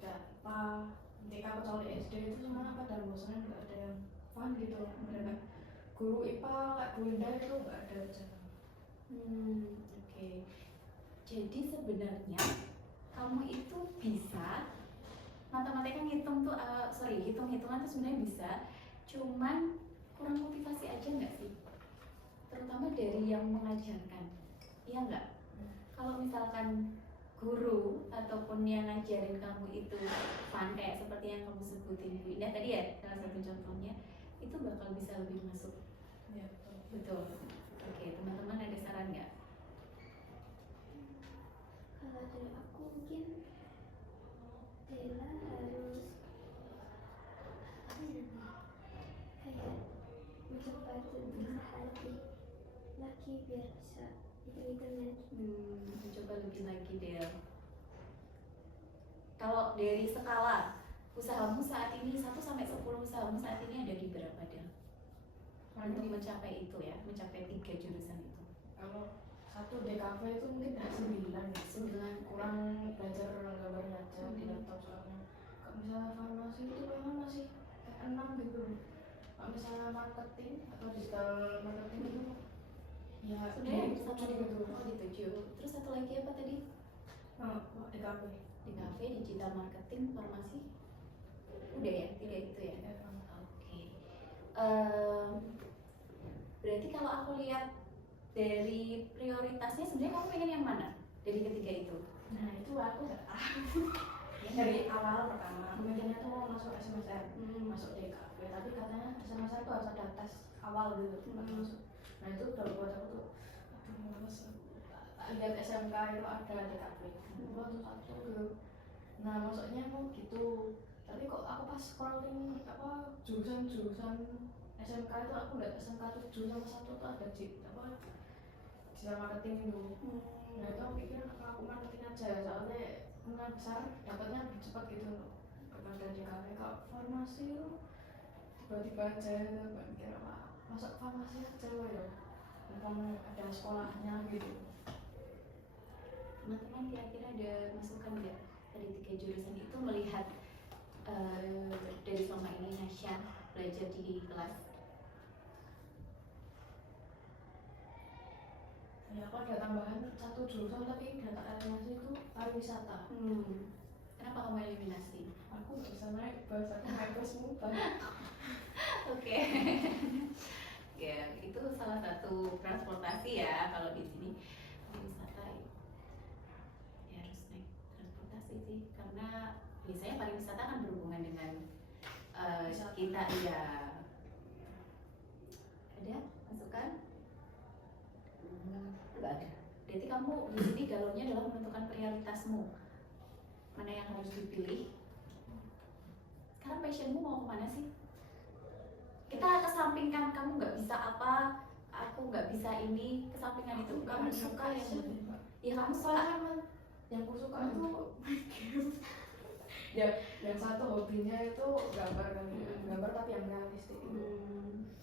nggak apa TK atau SD itu semua pada bosannya, nggak ada yang fun gitu. Mereka guru IPA kayak Bu Indah itu nggak ada aja. Oke. Jadi sebenarnya kamu itu bisa matematika ngitung tuh, hitung-hitungan tuh sebenarnya bisa, cuman kurang motivasi aja nggak sih? Terutama dari yang mengajarkan, iya nggak? Kalau misalkan guru ataupun yang ngajarin kamu itu fun, kayak seperti yang kamu sebutin Bu Indah tadi ya, salah satu contohnya, itu bakal bisa lebih masuk. Ya, Betul. Oke, teman-teman ada saran nggak? Kalau dari aku mungkin Dela harus apa ya kayak mencoba berusaha lebih lagi biar bisa hitung-hitungan. Mencoba lebih lagi Del. Kalau dari skala usahamu saat ini 1 sampai 10, usahamu saat ini ada di berapa Del? Untuk mencapai itu ya, mencapai 3 jurusan itu. Kalau satu DKV itu mungkin ada 9 ya. 9. Kurang belajar gambarnya aja di laptop soalnya. Kalau misalnya farmasi itu memang masih kayak 6 gitu. Kalau misalnya marketing atau digital marketing itu ya Sebenarnya di satu gitu. di 7. Terus satu lagi apa tadi? DKV. Di kafe, digital marketing, farmasi. Udah ya, 3 itu ya. Oke. Berarti kalau aku lihat dari prioritasnya sebenarnya kamu pengen yang mana dari ketiga itu? Nah itu aku nggak tahu. Dari awal pertama mikirnya tuh mau masuk SMSR, masuk DKV, tapi katanya SMSR tuh harus ada tes awal gitu buat masuk. Nah itu udah buat aku tuh aduh males. Lihat SMK itu ada DKV, buat satu gitu. Nah maksudnya mau gitu, tapi kok aku pas scrolling apa jurusan SMK itu aku lihat SMK 7 sama 1 tuh ada digital marketing itu. Nah itu aku pikir aku marketing aja, soalnya kemungkinan besar dapatnya lebih cepat gitu daripada DKV. Kalau farmasi itu tiba-tiba aja gitu, gak mikir apa masuk farmasi aja ya, mumpung ada sekolahnya gitu. Teman-teman kira-kira ada masukan nggak dari 3 jurusan itu melihat dari selama ini Nasya belajar di kelas? Ya aku ada tambahan 1 jurusan tapi data eliminasi itu pariwisata. Kenapa kamu eliminasi? Aku nggak bisa naik bus, aku naik bus mubah. Oke. Ya, itu salah satu transportasi ya kalau di sini pariwisata ya harus naik transportasi sih, karena biasanya pariwisata kan berhubungan dengan kita ya. Ada masukan? Nggak ada. Berarti kamu di sini galaunya adalah menentukan prioritasmu, mana yang harus dipilih. Sekarang passionmu mau kemana sih? Kita kesampingkan kamu nggak bisa apa, aku nggak bisa ini, kesampingkan itu. Kamu suka ya kamu suka. Yang aku suka itu ya yang satu hobinya itu gambar kan, gambar tapi yang realistik itu.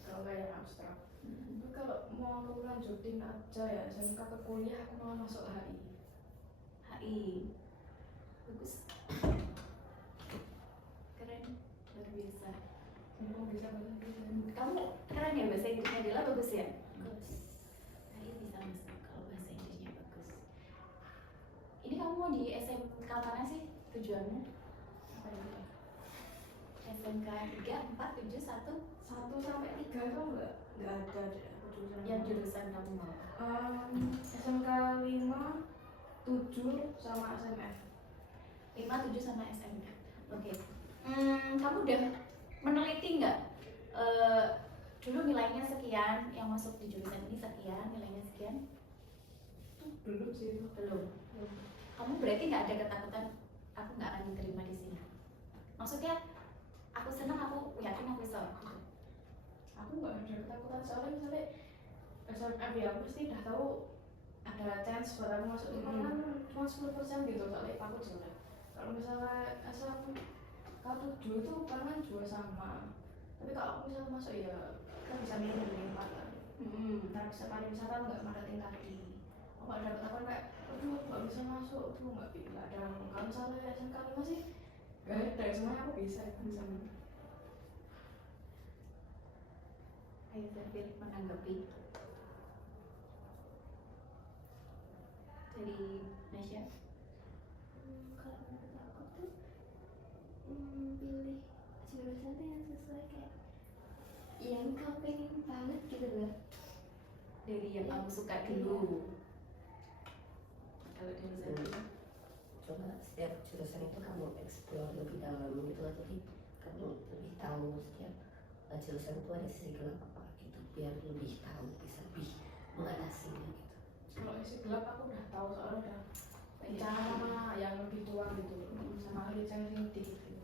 Kalau kayak yang abstrak. Tapi kalau mau lanjutin aja ya SMK ke kuliah, aku mau masuk HI. HI bagus, keren, luar biasa. Aku bisa bahasa Inggris. Kamu keren ya, bahasa Inggrisnya Dila bagus ya. Bagus. HI bisa masuk kalau bahasa Inggrisnya bagus. mau di SMK mana sih tujuannya? Apa ya? SMK 3, 4, 7, 1 1 sampai 3 itu enggak ada deh aku jurusan yang jurusan kamu mau? SMK 5, 7 sama SMF. 5, 7 sama SMK. Oke. Kamu udah meneliti nggak? Dulu nilainya sekian, yang masuk di jurusan ini sekian, nilainya sekian? Belum sih itu. Belum. Kamu berarti nggak ada ketakutan aku nggak akan diterima di sini? Maksudnya aku senang, aku yakin aku bisa. Gitu. Aku nggak ada ketakutan soalnya misalnya SMF ya aku pasti udah tahu ada chance buat aku masuk lima kan cuma 10% gitu soalnya aku jelek. Kalau misalnya SMK 7 itu kan juga sama, tapi kalau aku misalnya masuk ya kan bisa milih dari 4 kan. Ntar bisa pariwisata nggak maratin tadi. Aku nggak ada ketakutan kayak aduh nggak bisa masuk tuh nggak ada. Kalau misalnya SMK 5 sih nggak ada, semuanya aku bisa. Ayo Zafir menanggapi dari Nasya. Kalau menurut aku tuh pilih jurusan tuh yang sesuai kayak yang kamu pengen banget gitu loh. Dari yang kamu suka dulu. Kalau dari Zafir, Coba setiap jurusan itu kamu explore lebih dalam gitu loh, jadi kamu lebih tahu setiap jurusan itu ada sisi gelap apa gitu, biar lebih tahu, bisa lebih mengatasinya gitu. Kalau isi gelap aku udah tahu soalnya udah rencana yang lebih tua gitu sama ahli yang inti gitu.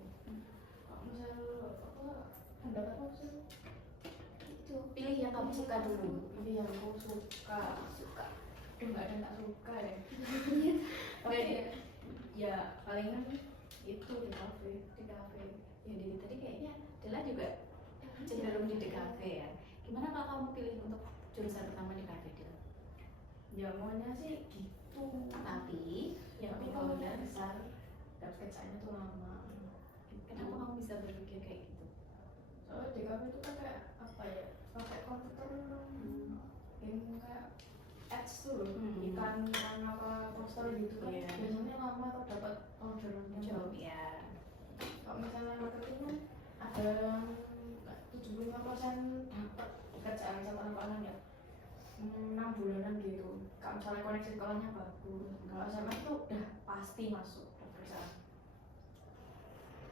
Kalau misalnya apa pendapat aku sih Itu pilih yang kamu suka dulu. ini yang aku suka. Aduh nggak ada yang tak suka ya. Tapi ya palingan itu di kafe. Di kafe. Ya dari tadi kayaknya Dela juga cenderung di DKV ya. Gimana kalau kamu pilih untuk jurusan pertama di kafe Del? Ya maunya sih gitu. Tapi yang Tapi kalau maunya udah besar dapet kerjanya tuh lama. kenapa kamu bisa berpikir kayak gitu? Soalnya di kafe itu kan kayak apa ya, pakai komputer yang kayak ads tuh loh, ikan apa poster gitu kan. Iya. Biasanya lama atau dapat orderannya. Job ya. Kalau misalnya marketingnya ada 75% dapat kerjaan sama lapangan ya 6 bulanan gitu. Kalau misalnya koneksi sekolahnya bagus, kalau sama itu udah pasti masuk kerjaan.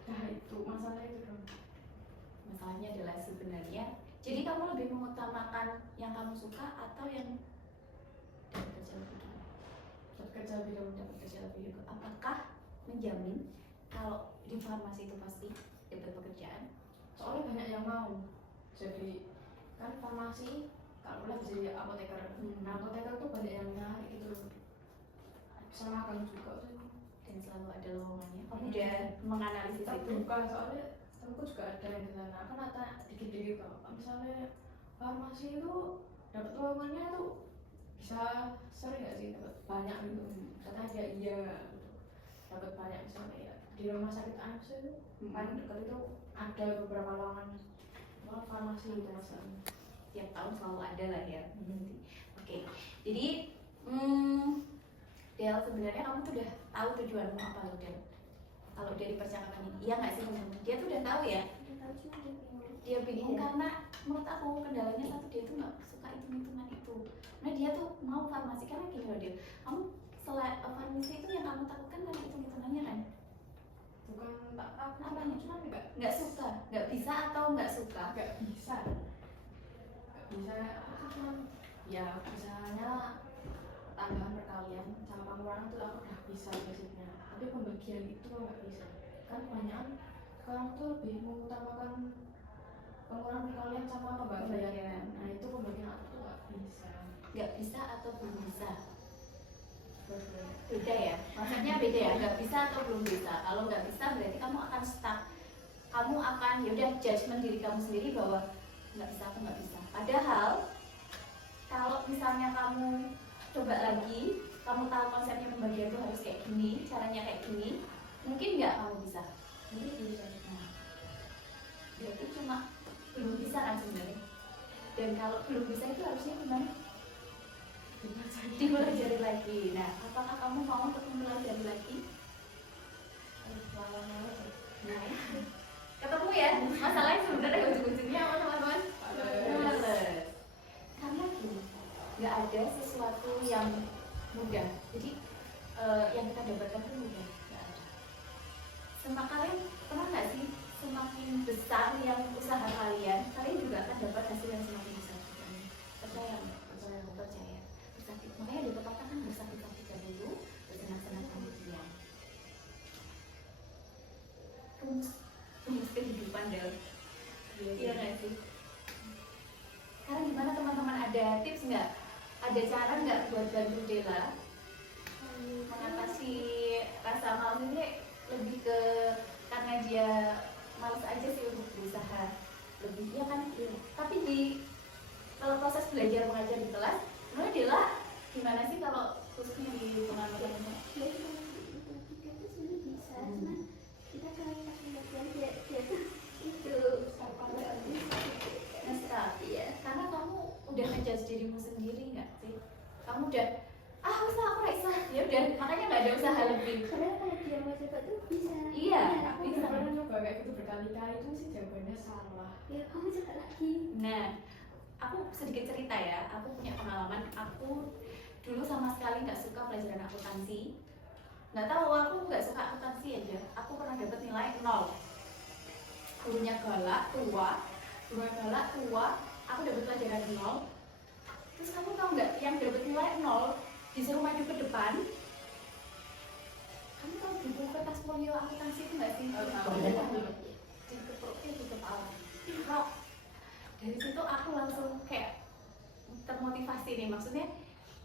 Nah itu masalah itu dong. Masalahnya adalah sebenarnya, jadi kamu lebih mengutamakan yang kamu suka atau yang dapat kerja lebih dulu? Dapat kerja lebih dulu. Dapat kerja lebih dulu. Apakah menjamin kalau di farmasi itu pasti dapat pekerjaan? Soalnya banyak yang mau. Jadi kan farmasi kalau boleh bisa jadi apoteker. Nah apoteker tuh banyak yang nyari gitu. Bisa magang juga sih. Dan selalu ada lowongannya. Kamu udah menganalisis itu? Terbuka soalnya temanku juga ada yang di sana. Kan ada dikit-dikit kok. Misalnya farmasi itu dapat lowongannya tuh bisa sering nggak sih dapat banyak gitu. Katanya dia iya gitu. Dapat banyak misalnya ya di rumah sakit AFC itu paling dekat itu ada beberapa lowongan malah farmasi itu masalahnya. Tiap tahun selalu ada lah ya. Oke, jadi Del, sebenarnya kamu tuh udah tahu tujuanmu apa loh Del? Kalau dari percakapan ini, iya nggak sih teman-teman? Dia tuh udah tahu ya. udah tahu cuma dia bingung. Dia bingung karena menurut aku kendalanya satu, dia tuh nggak suka hitung-hitungan itu. Nah dia tuh mau farmasi karena gini loh Del, kamu selain farmasi itu yang kamu takutkan kan hitung-hitungannya kan? Bukan tak tahu Apanya? cuma Nggak suka, nggak bisa atau nggak suka? nggak bisa aku sih cuma ya bisanya tambahan perkalian sama pengurangan tuh aku udah bisa basicnya, tapi pembagian itu nggak bisa. Kan kebanyakan sekarang tuh lebih mengutamakan pengurangan perkalian sama pembagian. Nah itu pembagian aku tuh nggak bisa. Nggak bisa atau belum bisa? Berbeda. Beda ya, maksudnya beda ya, nggak bisa atau belum bisa. Kalau nggak bisa berarti kamu akan stuck, kamu akan yaudah judgement diri kamu sendiri bahwa nggak bisa, aku nggak bisa. Padahal kalau misalnya kamu coba lagi, kamu tahu konsepnya pembagian itu harus kayak gini, caranya kayak gini, mungkin nggak kamu bisa. Mungkin bisa. Nah, berarti cuma belum bisa kan sebenarnya. Dan kalau belum bisa itu harusnya gimana? Gimana sih? dipelajari lagi. Nah, apakah kamu mau untuk mempelajari lagi? Nah, ketemu ya, masalahnya sebenarnya ujung-ujungnya apa teman-teman? Males. Karena gini, nggak ada sesuatu yang mudah. Jadi yang kita dapatkan itu mudah, nggak ada. Kalian pernah nggak sih, semakin besar yang usaha kalian, kalian juga akan dapat hasil yang semakin besar juga. Percaya nggak? Percaya. Bersakit. Makanya di pepatah kan bersakit-sakitan dulu, bersenang-senang kemudian. Rumus kehidupan Del. Iya nggak sih? Sekarang gimana teman-teman, ada tips nggak? Ada cara nggak buat bantu Dela mengatasi rasa malas ini? Lebih ke karena dia malas aja sih untuk berusaha lebih, ya kan? Tapi kalau proses belajar mengajar di kelas, menurut Dela gimana sih kalau khususnya di pengalaman? Dia cuma itu tiga itu sebenarnya bisa, cuman kita kalau pas pengertian dia tuh itu Iya, karena kamu udah ngejudge dirimu sendiri nggak sih? Kamu udah usaha aku nggak bisa, ya udah, makanya nggak ada usaha lebih. padahal kalau dia mau coba tuh bisa. Iya, Aku bisa. pernah coba kayak gitu berkali-kali itu sih jawabannya salah. Ya kamu coba lagi. Nah, aku sedikit cerita ya. Aku punya pengalaman. Aku dulu sama sekali nggak suka pelajaran akuntansi. Nggak tahu, aku nggak suka akuntansi aja. Aku pernah dapat nilai 0. Gurunya galak, tua. Aku dapat pelajaran 0. Terus kamu tahu nggak, yang dapat nilai 0 disuruh maju ke depan. Kamu tahu buku kertas folio akuntansi itu nggak sih? Dikeproknya di kepala. Krok. Dari situ aku langsung kayak termotivasi nih, maksudnya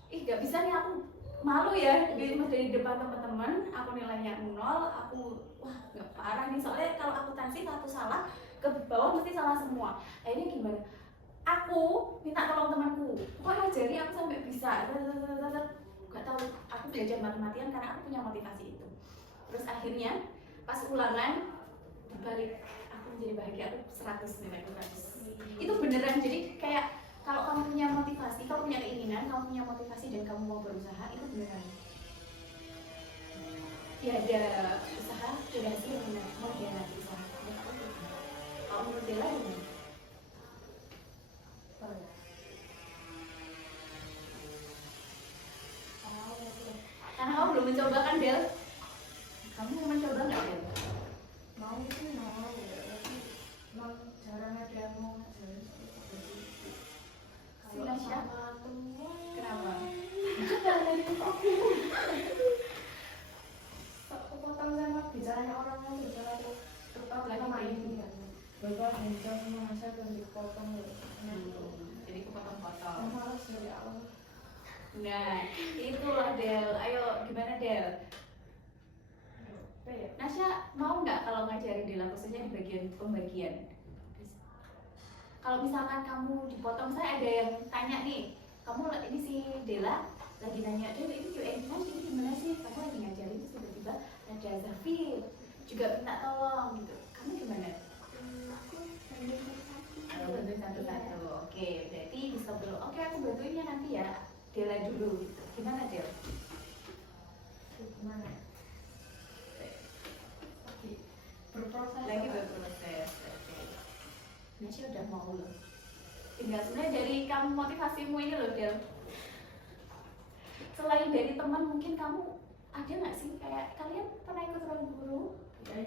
nggak bisa nih, aku malu ya dari depan teman-teman, aku nilainya 0, aku wah nggak parah nih, soalnya kalau akuntansi satu salah ke bawah mesti salah semua. Akhirnya gimana? Aku minta tolong temanku, pokoknya ajari aku sampai bisa. Nggak tahu, aku belajar mati-matian karena aku punya motivasi itu. Terus akhirnya pas ulangan dibalik, aku menjadi bahagia, aku 100 nilai 100. Itu beneran, jadi kayak kalau kamu punya motivasi, kamu punya keinginan, kamu punya motivasi dan kamu mau berusaha, itu beneran. Tiada usaha, tiada hasil yang benar, mau nanti usaha. Kalau menurut Dela gimana? Karena kamu belum mencoba kan, Del? Kamu mau mencoba nggak, Del? Mau sih mau ya, tapi emang jarang ada yang mau ngajarin seperti itu. Si Nasya? Kenapa? Kepotong sama bicaranya orang yang bicara tuh, terutama sama ini kan. Bapak bincang sama saya dan dipotong gitu. Jadi kepotong-potong. Malas dari awal. Nah, itulah Del. Ayo, gimana Del? Apa ya? Nasya mau nggak kalau ngajarin Dela, khususnya di bagian pembagian? Kalau misalkan kamu dipotong, saya ada yang tanya nih, kamu ini si Dela lagi nanya, Del ini UNH ini gimana sih? Kamu lagi ngajarin terus tiba-tiba ada Zafir juga minta tolong gitu. Kamu gimana? Aku bantuin satu-satu. Bantuin satu-satu. Oke, berarti di stop dulu. Oke, aku bantuinnya nanti ya. Dela dulu gitu. Gimana Del? Gimana ya? Lagi berproses. Lagi berproses. Oke. Nasya udah mau loh. Tinggal sebenarnya dari kamu motivasimu ini loh Del. Selain dari teman, mungkin kamu ada nggak sih kayak kalian pernah ikut ruang guru? Ya,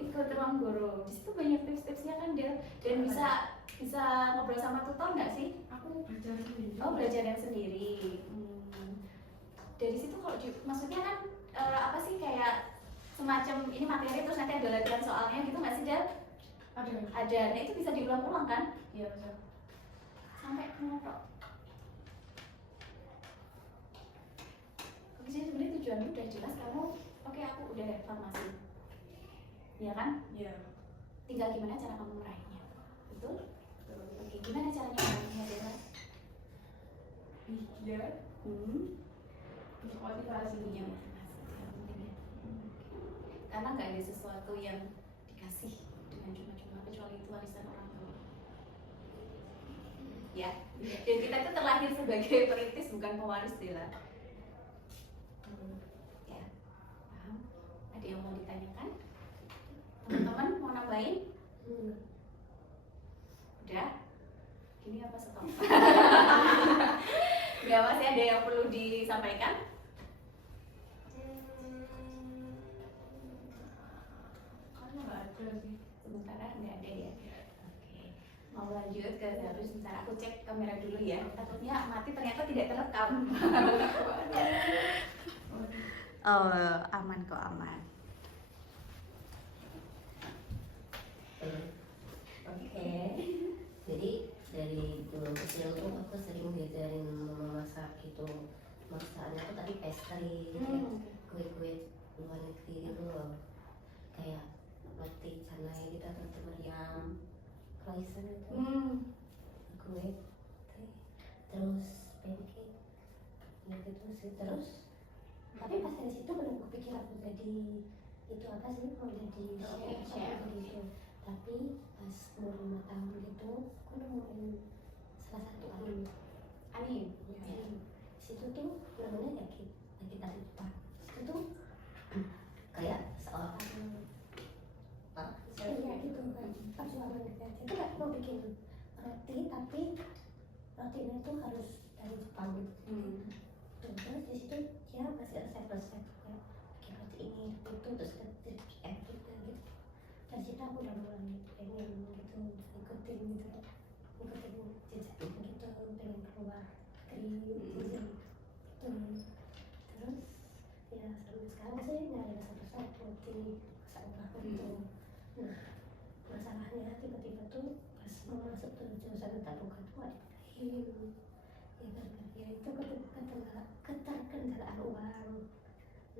Ikut ruang guru. Di situ banyak tips-tipsnya kan Del. Dan bisa ngobrol sama tutor nggak sih? aku belajar sendiri. Oh, belajar yang sendiri. Dari situ kalau maksudnya kan apa sih, kayak semacam ini materi terus nanti ada latihan soalnya gitu nggak sih Del? Ada. Nah itu bisa diulang-ulang kan? Iya bisa. Sampai ngotok. Oke, jadi sebenarnya tujuanmu udah jelas, kamu oke aku udah farmasi, ya kan? Iya. Tinggal gimana cara kamu meraihnya, betul? Oke, gimana caranya meraihnya Dela? Iya. Motivasi, punya motivasi yang penting ya. Karena nggak ada sesuatu yang dikasih dengan cuma-cuma kecuali itu warisan orang tua. ya. Dan kita itu terlahir sebagai perintis bukan pewaris Bella. Ya, paham? Ada yang mau ditanyakan? Teman-teman mau nambahin? Udah? Ini apa stop? Ya, masih ada yang perlu disampaikan? Karena nggak ada sih. Sementara nggak ada ya. Oke, mau lanjut ke Zahrul sebentar. Aku cek kamera dulu ya. Takutnya mati ternyata tidak terekam. Oh, aman kok, aman. Oke. Jadi dari dulu kecil tuh aku sering diajarin memasak gitu. Masakannya tuh tapi pastry, kue-kue luar negeri gitu loh. Kayak roti canai gitu atau meriam, croissant itu, kue, terus pancake, gitu sih. Terus tapi pas dari situ belum kepikir aku jadi itu apa sih, mau jadi chef gitu. Tapi pas umur 5 tahun gitu aku nemuin salah satu anime ya. Situ tuh namanya Yakita Jepang. Situ tuh kayak seorang kayak gitu kan perjuangan gitu. Itu nggak mau bikin roti tapi rotinya itu harus dari Jepang gitu. Terus di situ dia kasih resep-resep kayak bikin roti ini itu terus gitu. Dari situ aku udah mulai pengen gitu ikutin jejak gitu, pengen keluar negeri gitu. Terus ya sampai sekarang sih nyari resep-resep roti masak gitu. Nah masalahnya tiba-tiba tuh pas mau masuk ke jurusan terbuka tuh ada ya itu keterkendala uang.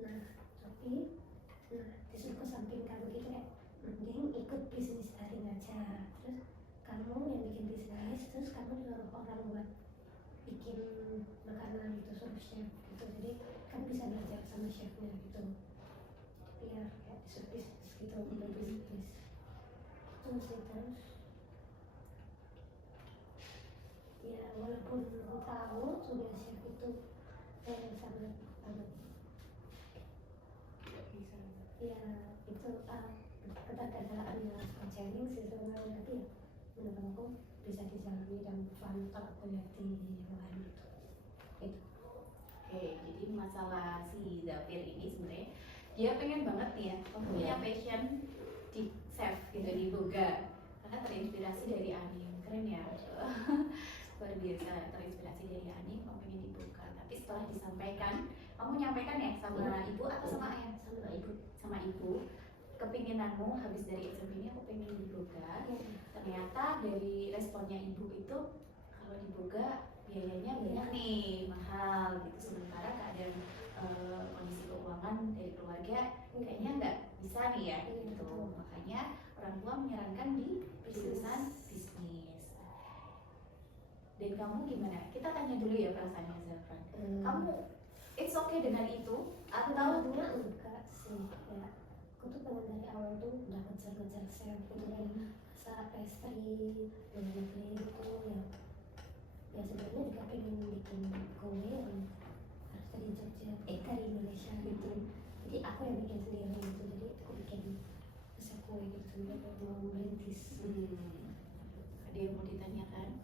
Nah tapi disuruh kesampingkan gitu kayak mending ikut bisnis daring aja. Terus kamu yang bikin bisnis, terus kamu nyuruh orang buat bikin makanan gitu, suruh chef gitu. Jadi kan bisa belajar sama chefnya gitu. Biar kayak disuruh bisnis gitu, bisnis. Terus ya walaupun aku tahu sudah chef itu sangat ya itu ketergantungan yang challenging sih sebenarnya, tapi ya menurut aku bisa dijalani dan fun kalau aku lihat di yang lain gitu. Oke, jadi masalah si Zafir ini sebenarnya dia pengen banget nih ya punya passion di chef gitu, di boga, karena terinspirasi dari anime. Keren ya. Luar biasa, terinspirasi dari anime, kamu pengen di boga. Tapi setelah disampaikan, kamu nyampaikan ya sama ibu atau sama ayah? Sama ibu. Kepinginanmu habis dari SMP ini aku pengen di boga. Ternyata dari responnya ibu itu kalau di boga biayanya banyak nih, mahal gitu. Sementara keadaan kondisi keuangan dari keluarga kayaknya nggak bisa nih ya gitu. Makanya orang tua menyarankan di jurusan bisnis. Dan kamu gimana? Kita tanya dulu ya perasaannya Zafran. Kamu it's okay dengan itu atau enggak sih ya. Aku tuh pengen dari awal tuh udah ngejar chef gitu kan, rasa pastry luar negeri gitu ya sebenarnya juga pengen bikin kue yang harus dari Jogja, dari Indonesia gitu. Jadi aku yang bikin sendiri gitu, jadi aku bikin resep kue gitu dan mau merintis. Ada yang mau ditanyakan?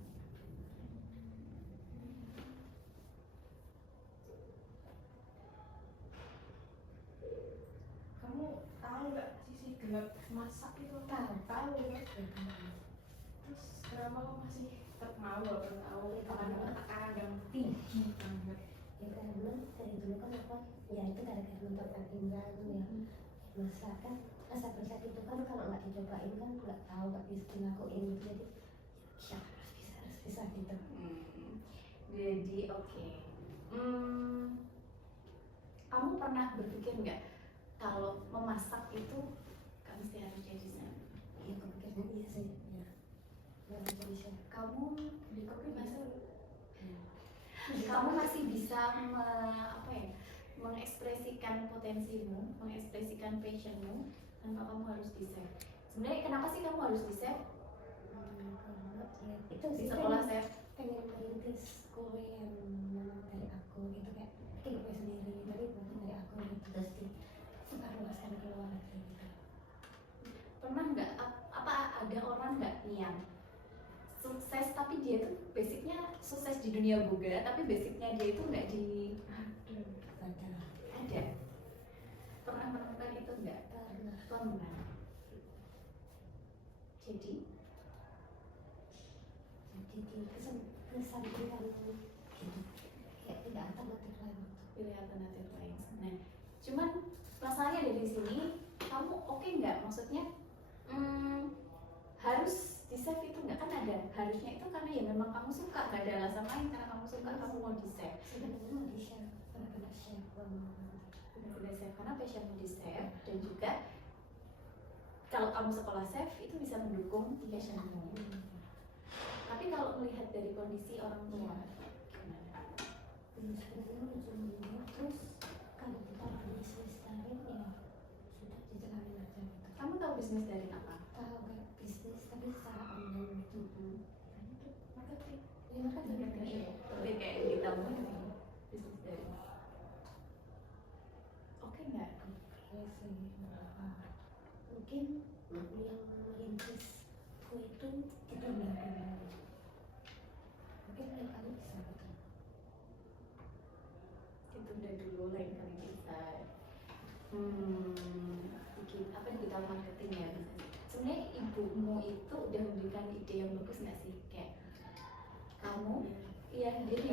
Kamu tahu nggak sisi gelap masak itu? Tahu ya. Ya, Terus kenapa kamu masih tetap mau tahu tekanan yang tinggi banget? ya karena dari dulu kan aku ya itu gara-gara nonton Adinda ya masak kan, resep-resep itu kan kalau nggak dicobain kan nggak tahu, nggak bisa dilakuin gitu. Jadi ya harus bisa gitu. Jadi oke. Kamu pernah berpikir nggak kalau memasak itu nggak mesti harus jadi chef? Iya kepikirnya iya sih ya. Nggak bisa bisa. Kamu di kopi kamu masih bisa mengekspresikan potensimu, mengekspresikan passionmu tanpa kamu harus di chef. Sebenarnya kenapa sih kamu harus di chef? Karena ya itu Di sih sekolah chef? kue yang memang dari aku gitu, kayak bikin kue sendiri tapi buatan dari aku gitu, terus disebarluaskan ke luar negeri gitu. Pernah nggak apa ada orang nggak nih yang sukses tapi dia tuh basicnya sukses di dunia boga tapi basicnya dia itu nggak di ada pernah menemukan itu nggak? Pernah. Jadi kesampaian gitu, kayak tidak alternatif lain. pilih alternatif lain. Nah, cuman masalahnya dari sini kamu oke nggak? Maksudnya harus di save itu nggak, kan ada harusnya itu karena ya memang kamu suka, nggak ada alasan lain karena kamu suka kamu mau di save. Sebenarnya mau di share benar-benar share Benar-benar save karena passionmu di save dan juga kalau kamu sekolah save itu bisa mendukung passionmu. Tapi kalau melihat dari kondisi orang tua gimana? sebenarnya ujung-ujungnya terus kalau kita bisnis lain ya sudah dijalanin aja gitu. Kamu tahu bisnis dari apa? Tahu kayak bisnis tapi secara online gitu. Marketing. Ya marketing Iya. Tapi kayak kita mau bisnis dari oke nggak? ya sih mungkin yang merintis kue itu kita udah dulu, mungkin lain kali bisa gitu. Itu udah dulu lain kali bisa bikin apa digital marketing ya. Sebenarnya ibumu itu udah memberikan ide yang bagus nggak sih, kayak kamu ya jadi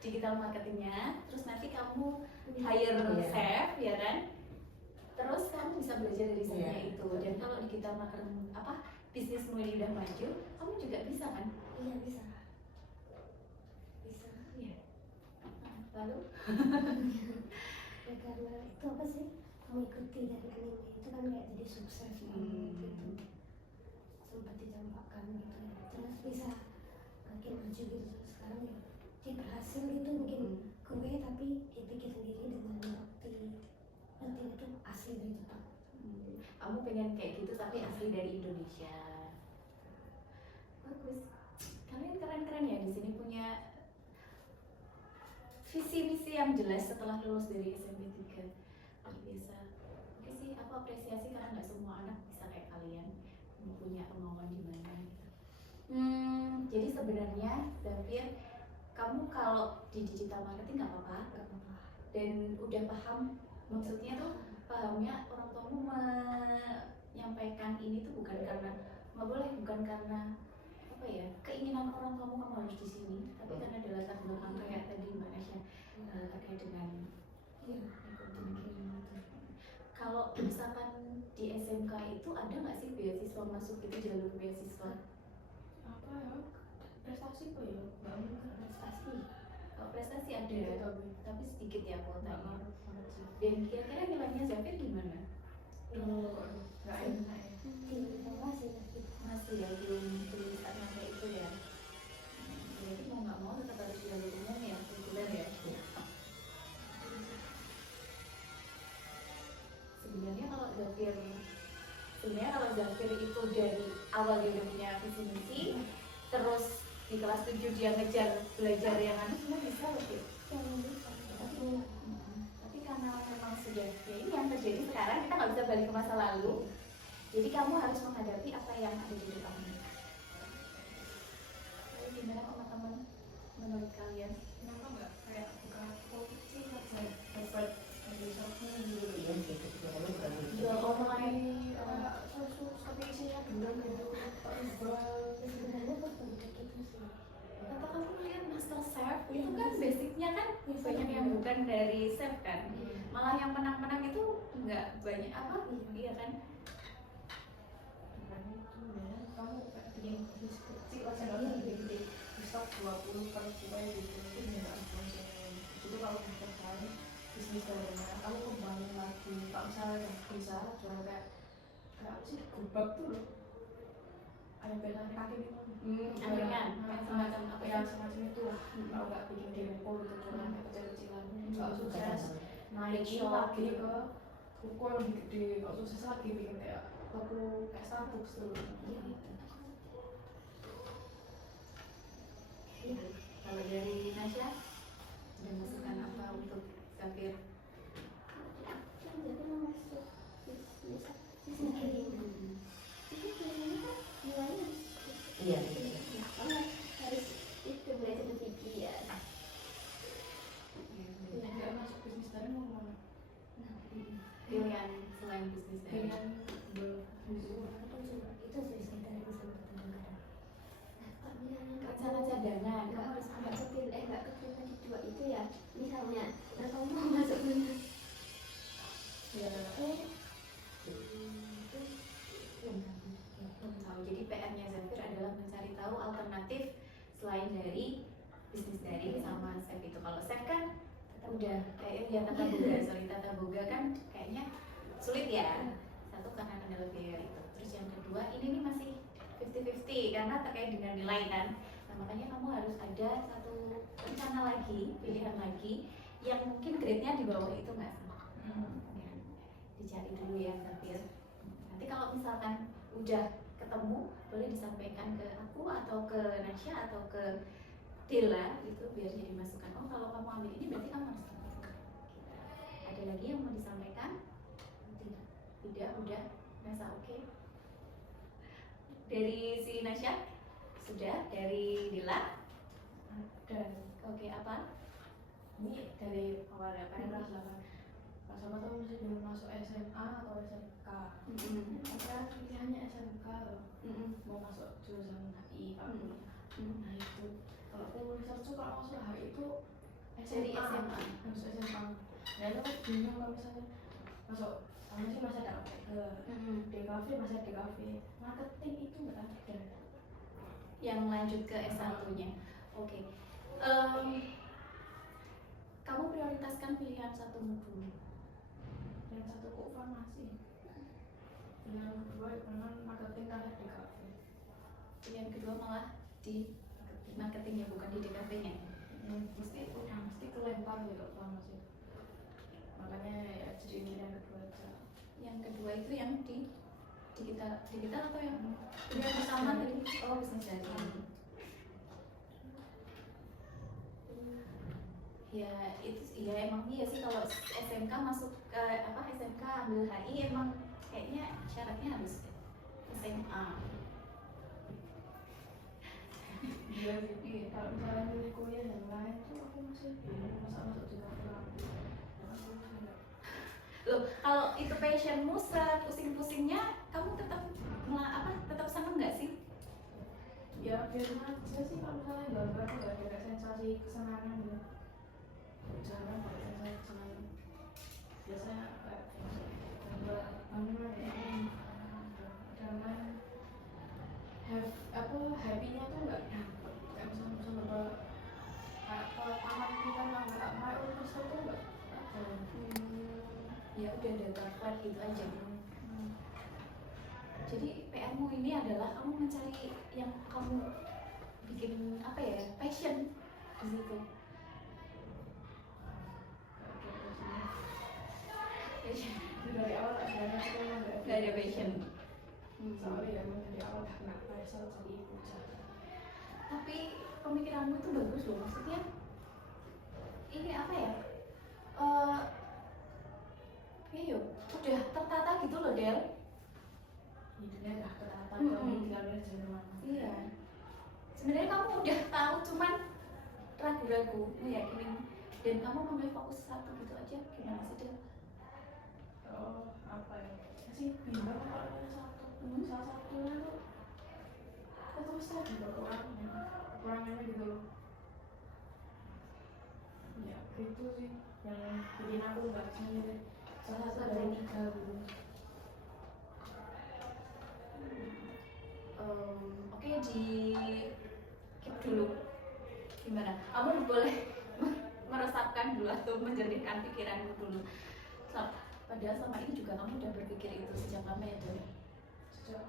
digital marketingnya terus nanti kamu hire chef ya kan, terus kamu bisa belajar dari sana itu, dan kalau digital marketing apa bisnismu ini udah maju kamu juga bisa kan. Iya bisa Iya. Lalu ya karena itu apa sih mengikuti dari anime itu kan kayak jadi sukses gitu, sempat dicampakkan gitu ya, terus bisa makin maju gitu, terus sekarang ya dia berhasil gitu bikin kue tapi dia bikin sendiri dengan roti itu asli dari Jepang. kamu pengen kayak gitu tapi asli dari Indonesia. Bagus. Kalian keren-keren ya, di sini punya visi misi yang jelas setelah lulus dari SMP 3. Luar biasa. Oke sih, aku apresiasi karena nggak semua anak bisa kayak kalian punya kemauan di mana gitu. Jadi sebenarnya Zafir, kamu kalau di digital marketing nggak apa-apa, dan udah paham maksudnya tuh, pahamnya orang tuamu menyampaikan ini tuh bukan karena nggak boleh, bukan karena apa ya keinginan orang tuamu kamu harus di sini, tapi karena ada latar belakang kayak tadi Mbak Nasya terkait dengan kalau misalkan di SMK itu ada nggak sih beasiswa masuk itu, jalur beasiswa? Apa ya, prestasi kok ya, nggak mungkin Prestasi. Kalau prestasi ada, Iya, tapi sedikit ya nggak kuotanya. ngaruh banget sih. Dan kira-kira nilainya Zafir gimana? Nggak enak ya. Di bawah sih gitu. Masih ya, belum saat sampai itu ya. Jadi mau nggak mau tetap harus jalur umum ya, reguler ya. Sebenarnya kalau Zafir itu dari awal dia udah punya visi misi, terus di kelas 7 dia ngejar belajar yang anu, semua bisa loh Fir. Tapi karena memang sudah ya ini yang terjadi sekarang, kita nggak bisa balik ke masa lalu, jadi kamu harus menghadapi apa yang ada di depanmu. Lalu gimana teman-teman menurut kalian? Kenapa nggak kayak buka kopi sih aja dapat dari Shopee gitu? Iya gitu, sebenarnya bukan gitu. Jual online, Susu tapi isinya gendang gitu, jual. Sebenarnya pas pendidik itu sih atau kamu lihat master chef itu kan basicnya kan banyak yang bukan dari chef kan, malah yang menang-menang itu nggak banyak apa, iya kan? Kamu kayak bikin bisnis kecil aja nggak usah gede-gede, bisa 20 per kue gitu, itu nggak sponsor. Itu kalau bisa kan bisnis lainnya, kamu kembangin lagi. Kalau misalnya bisa jual kayak apa sih, gerobak tuh loh, ada belan kaki gitu. Angkringan, semacam apa ya? Ya semacam itu lah. Kalau nggak bikin depo gitu, jualan kayak kecil-kecilan, nggak sukses. Naik Bikin lagi ke toko yang lebih gede, nggak sukses lagi bikin kayak toko kayak Starbucks tuh. iya Kalau dari Nasya ada masukan apa untuk Zafir? Kan jadi mau masuk bisnis marketing. Itu sebenarnya kan nilainya Iya. harus itu belajar berpikir. Nggak masuk bisnis dari mau kemana? Pilihan selain bisnis dari Dengan Itu sih saya dari sama kadang-kadang. Kalau misalnya rencana cadangan, kamu harus nggak kepilih nggak kepilih di dua itu ya, misalnya kamu mau masuk mana? ya belum tahu. Jadi PR-nya Zafir adalah mencari tahu alternatif selain dari bisnis dari sama chef itu. Kalau chef kan udah kayak ya tata boga, sorry tata boga kan kayaknya sulit ya. Satu karena kendala biaya itu. Terus yang kedua ini nih masih 50-50 karena terkait dengan nilai kan. Nah, makanya kamu harus ada satu rencana lagi, pilihan lagi yang mungkin grade-nya di bawah itu nggak sih? Ya, dicari dulu ya Zafir. Nanti kalau misalkan udah ketemu boleh disampaikan ke aku atau ke Nasya atau ke Dela gitu biar jadi masukan. Oh kalau kamu ambil ini berarti kamu harus ambil ini. Ada lagi yang mau disampaikan? Tidak, udah Nasa oke. Dari si Nasya sudah, dari Dela dan oke apa? ini dari awal ya pengen kelas 8 pas sama tuh masih belum masuk SMA atau SMK. Ada pilihannya SMK loh, mau masuk jurusan HI Pak kuliah. Nah itu kalau aku research tuh kalau masuk HI itu Dari SMA. masuk SMA. Nah itu kan bingung kalau misalnya masuk sama sih masih ada DKV, masih ada DKV marketing itu nggak ada. Yang lanjut ke S1-nya. Oke. Kamu prioritaskan pilihan satu dulu. Yang satu kok farmasi, yang kedua dengan marketing karena DKV. Pilihan kedua malah di marketingnya bukan di DKV-nya. Mesti kelempar gitu farmasi. Makanya ya jadi pilihan kedua aja. Yang kedua itu yang di kita atau yang pilihan pertama tadi? Oh bisnis dari. Ya itu ya emang iya sih kalau SMK masuk ke SMK ambil HI emang kayaknya syaratnya harus SMA. Iya sih. Kalau misalnya milih kuliah yang lain tuh aku masih bingung masa masuk juga pulang. Loh kalau itu passionmu pusing-pusingnya kamu tetap tetap seneng nggak sih? Ya biasa aja sih kalau misalnya gambar tuh gak ada sensasi kesenangan gitu. Jarang ada sensasi kesenangan. Biasanya kayak gambar happy-nya tuh nggak dapet. Kayak misalnya kalau taman kita nggak mau terus tuh nggak ada. Ya udah data flat gitu aja. Jadi PR-mu ini adalah kamu mencari yang kamu bikin passion di situ. Passion. Dari awal Gak ada passion. Soalnya ya dari awal nggak passion jadi ibu aja. Tapi pemikiranmu itu bagus loh, maksudnya ini iya udah tertata gitu loh Del. Hidupnya udah ketata Mm-mm. kalau tinggal belajar mana. Iya. Sebenarnya kamu udah tahu, cuman ragu-ragu meyakinin dan kamu memilih fokus satu gitu aja. Gimana sih Del? Oh apa ya? Masih bingung kalau ada satu. Salah satunya tuh terus tadi kekurangannya gitu loh. Ya gitu sih yang bikin aku nggak bisa milih salah satu dari tiga gitu. Oke, di keep dulu. Gimana? Kamu boleh meresapkan dulu atau menjernihkan pikiranmu dulu. Padahal selama ini juga kamu udah berpikir itu sejak lama ya Del? Sejak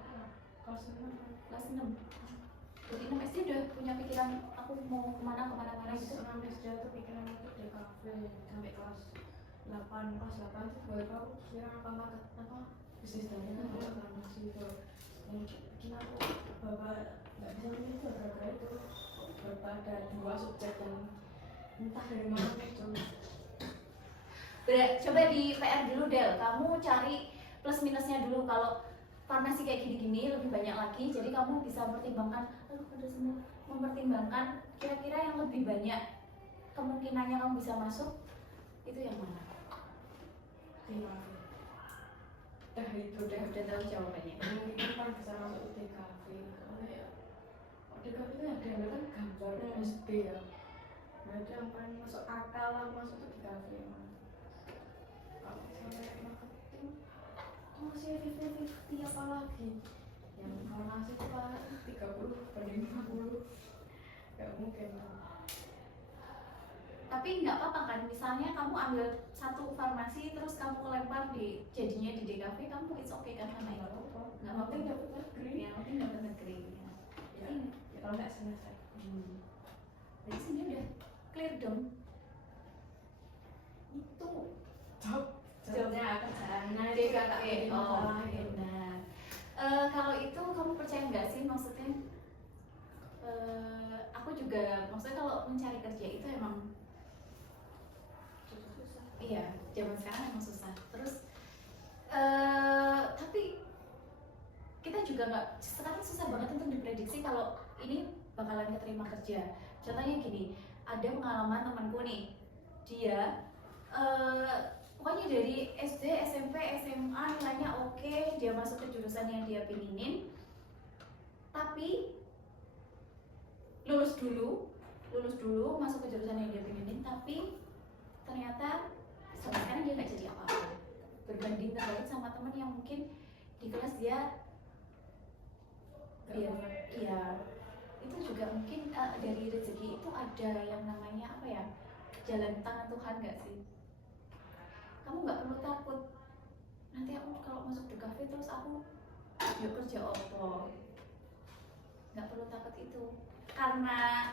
kelas 6 Kelas 6. Dari 6 SD udah punya pikiran aku mau kemana gitu. kelas 6 SD tuh pikiran aku di kafe sampai kelas 8 tuh baru tahu kira apa bisnis dari farmasi itu yang bikin aku bapak nggak bisa milih itu gara-gara itu ada dua masuk chat dan entah dari mana muncul. Coba di PR dulu Del, kamu cari plus minusnya dulu. Kalau farmasi kayak gini-gini lebih banyak lagi, jadi kamu bisa mempertimbangkan, mempertimbangkan kira-kira yang lebih banyak kemungkinannya kamu bisa masuk itu yang mana? Terima kasih. Dah itu dah. Udah tahu jawabannya. Mungkin kan bisa masuk DKV. Soalnya ya DKV itu ada yang kan gambar SD ya. Nah itu yang paling masuk akal lah masuk ke DKV. Kalau misalnya marketing masih 50-50 apa lagi? Yang farmasi itu paling 30 banding 50. Gak mungkin. Tapi nggak apa-apa kan, misalnya kamu ambil satu farmasi terus kamu lempar di jadinya di DKV, kamu it's okay kan sama itu? Nggak apa-apa, Penting dapat negeri. yang penting dapat negeri. Ya. Ya, ya kalau nggak selesai. Jadi sini udah clear dong. Itu jawabnya ke sana DKV. Oh, benar. Kalau itu kamu percaya nggak sih, maksudnya? Aku juga maksudnya kalau mencari kerja itu emang iya, zaman sekarang emang susah. Terus tapi kita juga nggak, sekarang susah banget untuk diprediksi kalau ini bakalan keterima kerja. Contohnya gini, ada pengalaman temanku nih, dia pokoknya dari SD, SMP, SMA nilainya oke, dia masuk ke jurusan yang dia pinginin, tapi lulus dulu masuk ke jurusan yang dia pinginin, tapi ternyata sampai sekarang dia nggak jadi apa-apa, berbanding terbalik sama temen yang mungkin di kelas dia iya itu juga mungkin dari rezeki itu ada yang namanya apa ya, jalan tangan Tuhan nggak sih? Kamu nggak perlu takut nanti aku kalau masuk di kafe terus aku yuk kerja apa, nggak perlu takut itu, karena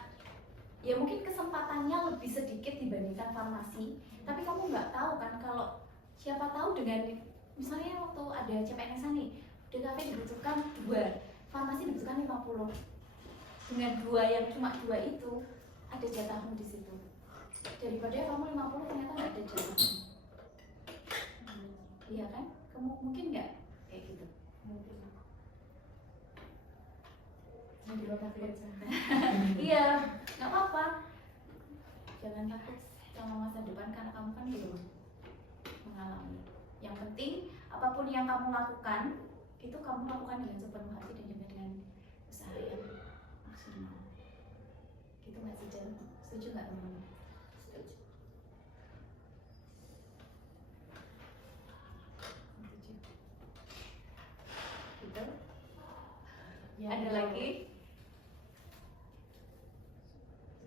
ya mungkin kesempatannya lebih sedikit dibandingkan farmasi, tapi kamu nggak tahu kan, kalau siapa tahu dengan misalnya waktu ada CPNS nih, di kafe dibutuhkan 2, farmasi dibutuhkan 50, dengan 2 yang cuma 2 itu ada jatahmu di situ, daripada kamu 50 ternyata nggak ada jatahmu. Iya kan? Kamu mungkin nggak kayak gitu? Mungkin. Di luar negeri aja. Iya, nggak apa-apa. Jangan takut sama masa depan karena kamu kan belum mengalami. Yang penting apapun yang kamu lakukan itu kamu lakukan dengan sepenuh hati dan juga dengan usaha yang maksimal. Gitu nggak sih Jen? Setuju nggak teman-teman? Setuju. Setuju. Gitu. Ya, Ada kalau- lagi?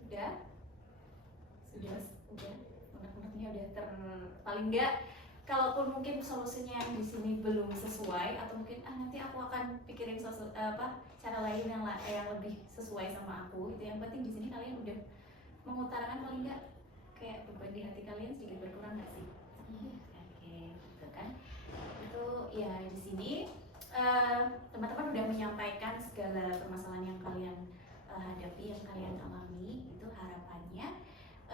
Sudah? Unek-uneknya udah paling enggak, kalaupun mungkin solusinya yang di sini belum sesuai atau mungkin nanti aku akan pikirin cara lain yang lebih sesuai sama aku gitu. Yang penting di sini kalian udah mengutarakan paling enggak kayak beban di hati kalian sedikit berkurang nggak sih? Oke, gitu kan? Itu ya di sini teman-teman udah menyampaikan segala permasalahan yang kalian hadapi, yang kalian alami. Itu harapannya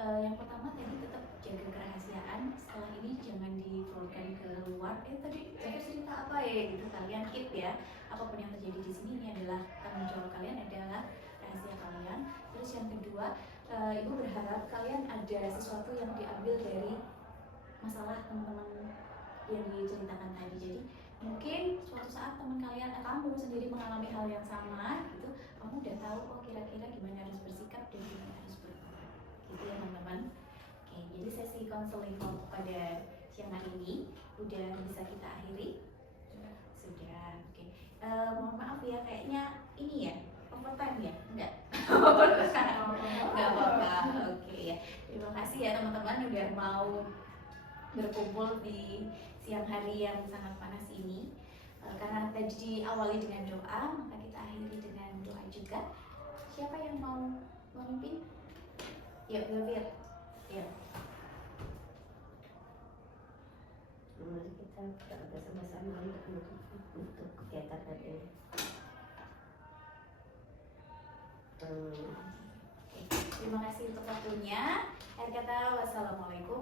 yang pertama tadi tetap jaga kerahasiaan, setelah ini jangan dikeluarkan ke luar. Tadi saya cerita apa ya gitu, kalian keep ya, apapun yang terjadi di sini ini adalah tanggung jawab kalian, adalah rahasia kalian. Terus yang kedua, ibu berharap kalian ada sesuatu yang diambil dari masalah teman-teman yang diceritakan tadi. Jadi mungkin suatu saat teman kalian, kamu sendiri mengalami hal yang sama gitu, kamu udah tahu oh kira-kira gimana harus bersikap dan gimana harus berbuat gitu ya teman-teman. Oke, jadi sesi konseling pada siang hari ini udah bisa kita akhiri. Sudah. Oke. Mohon maaf ya, kayaknya ini ya overtime ya? Enggak. Enggak apa-apa. Oke ya. Terima kasih ya teman-teman udah mau berkumpul di siang hari yang sangat panas ini. Karena tadi diawali dengan doa, maka kita akhiri dengan doa juga. Siapa yang mau memimpin? Yuk, Wilfir. Yuk. Mari kita berdoa bersama-sama untuk kegiatan hari ini. Terima kasih untuk waktunya. Akhir kata, wassalamualaikum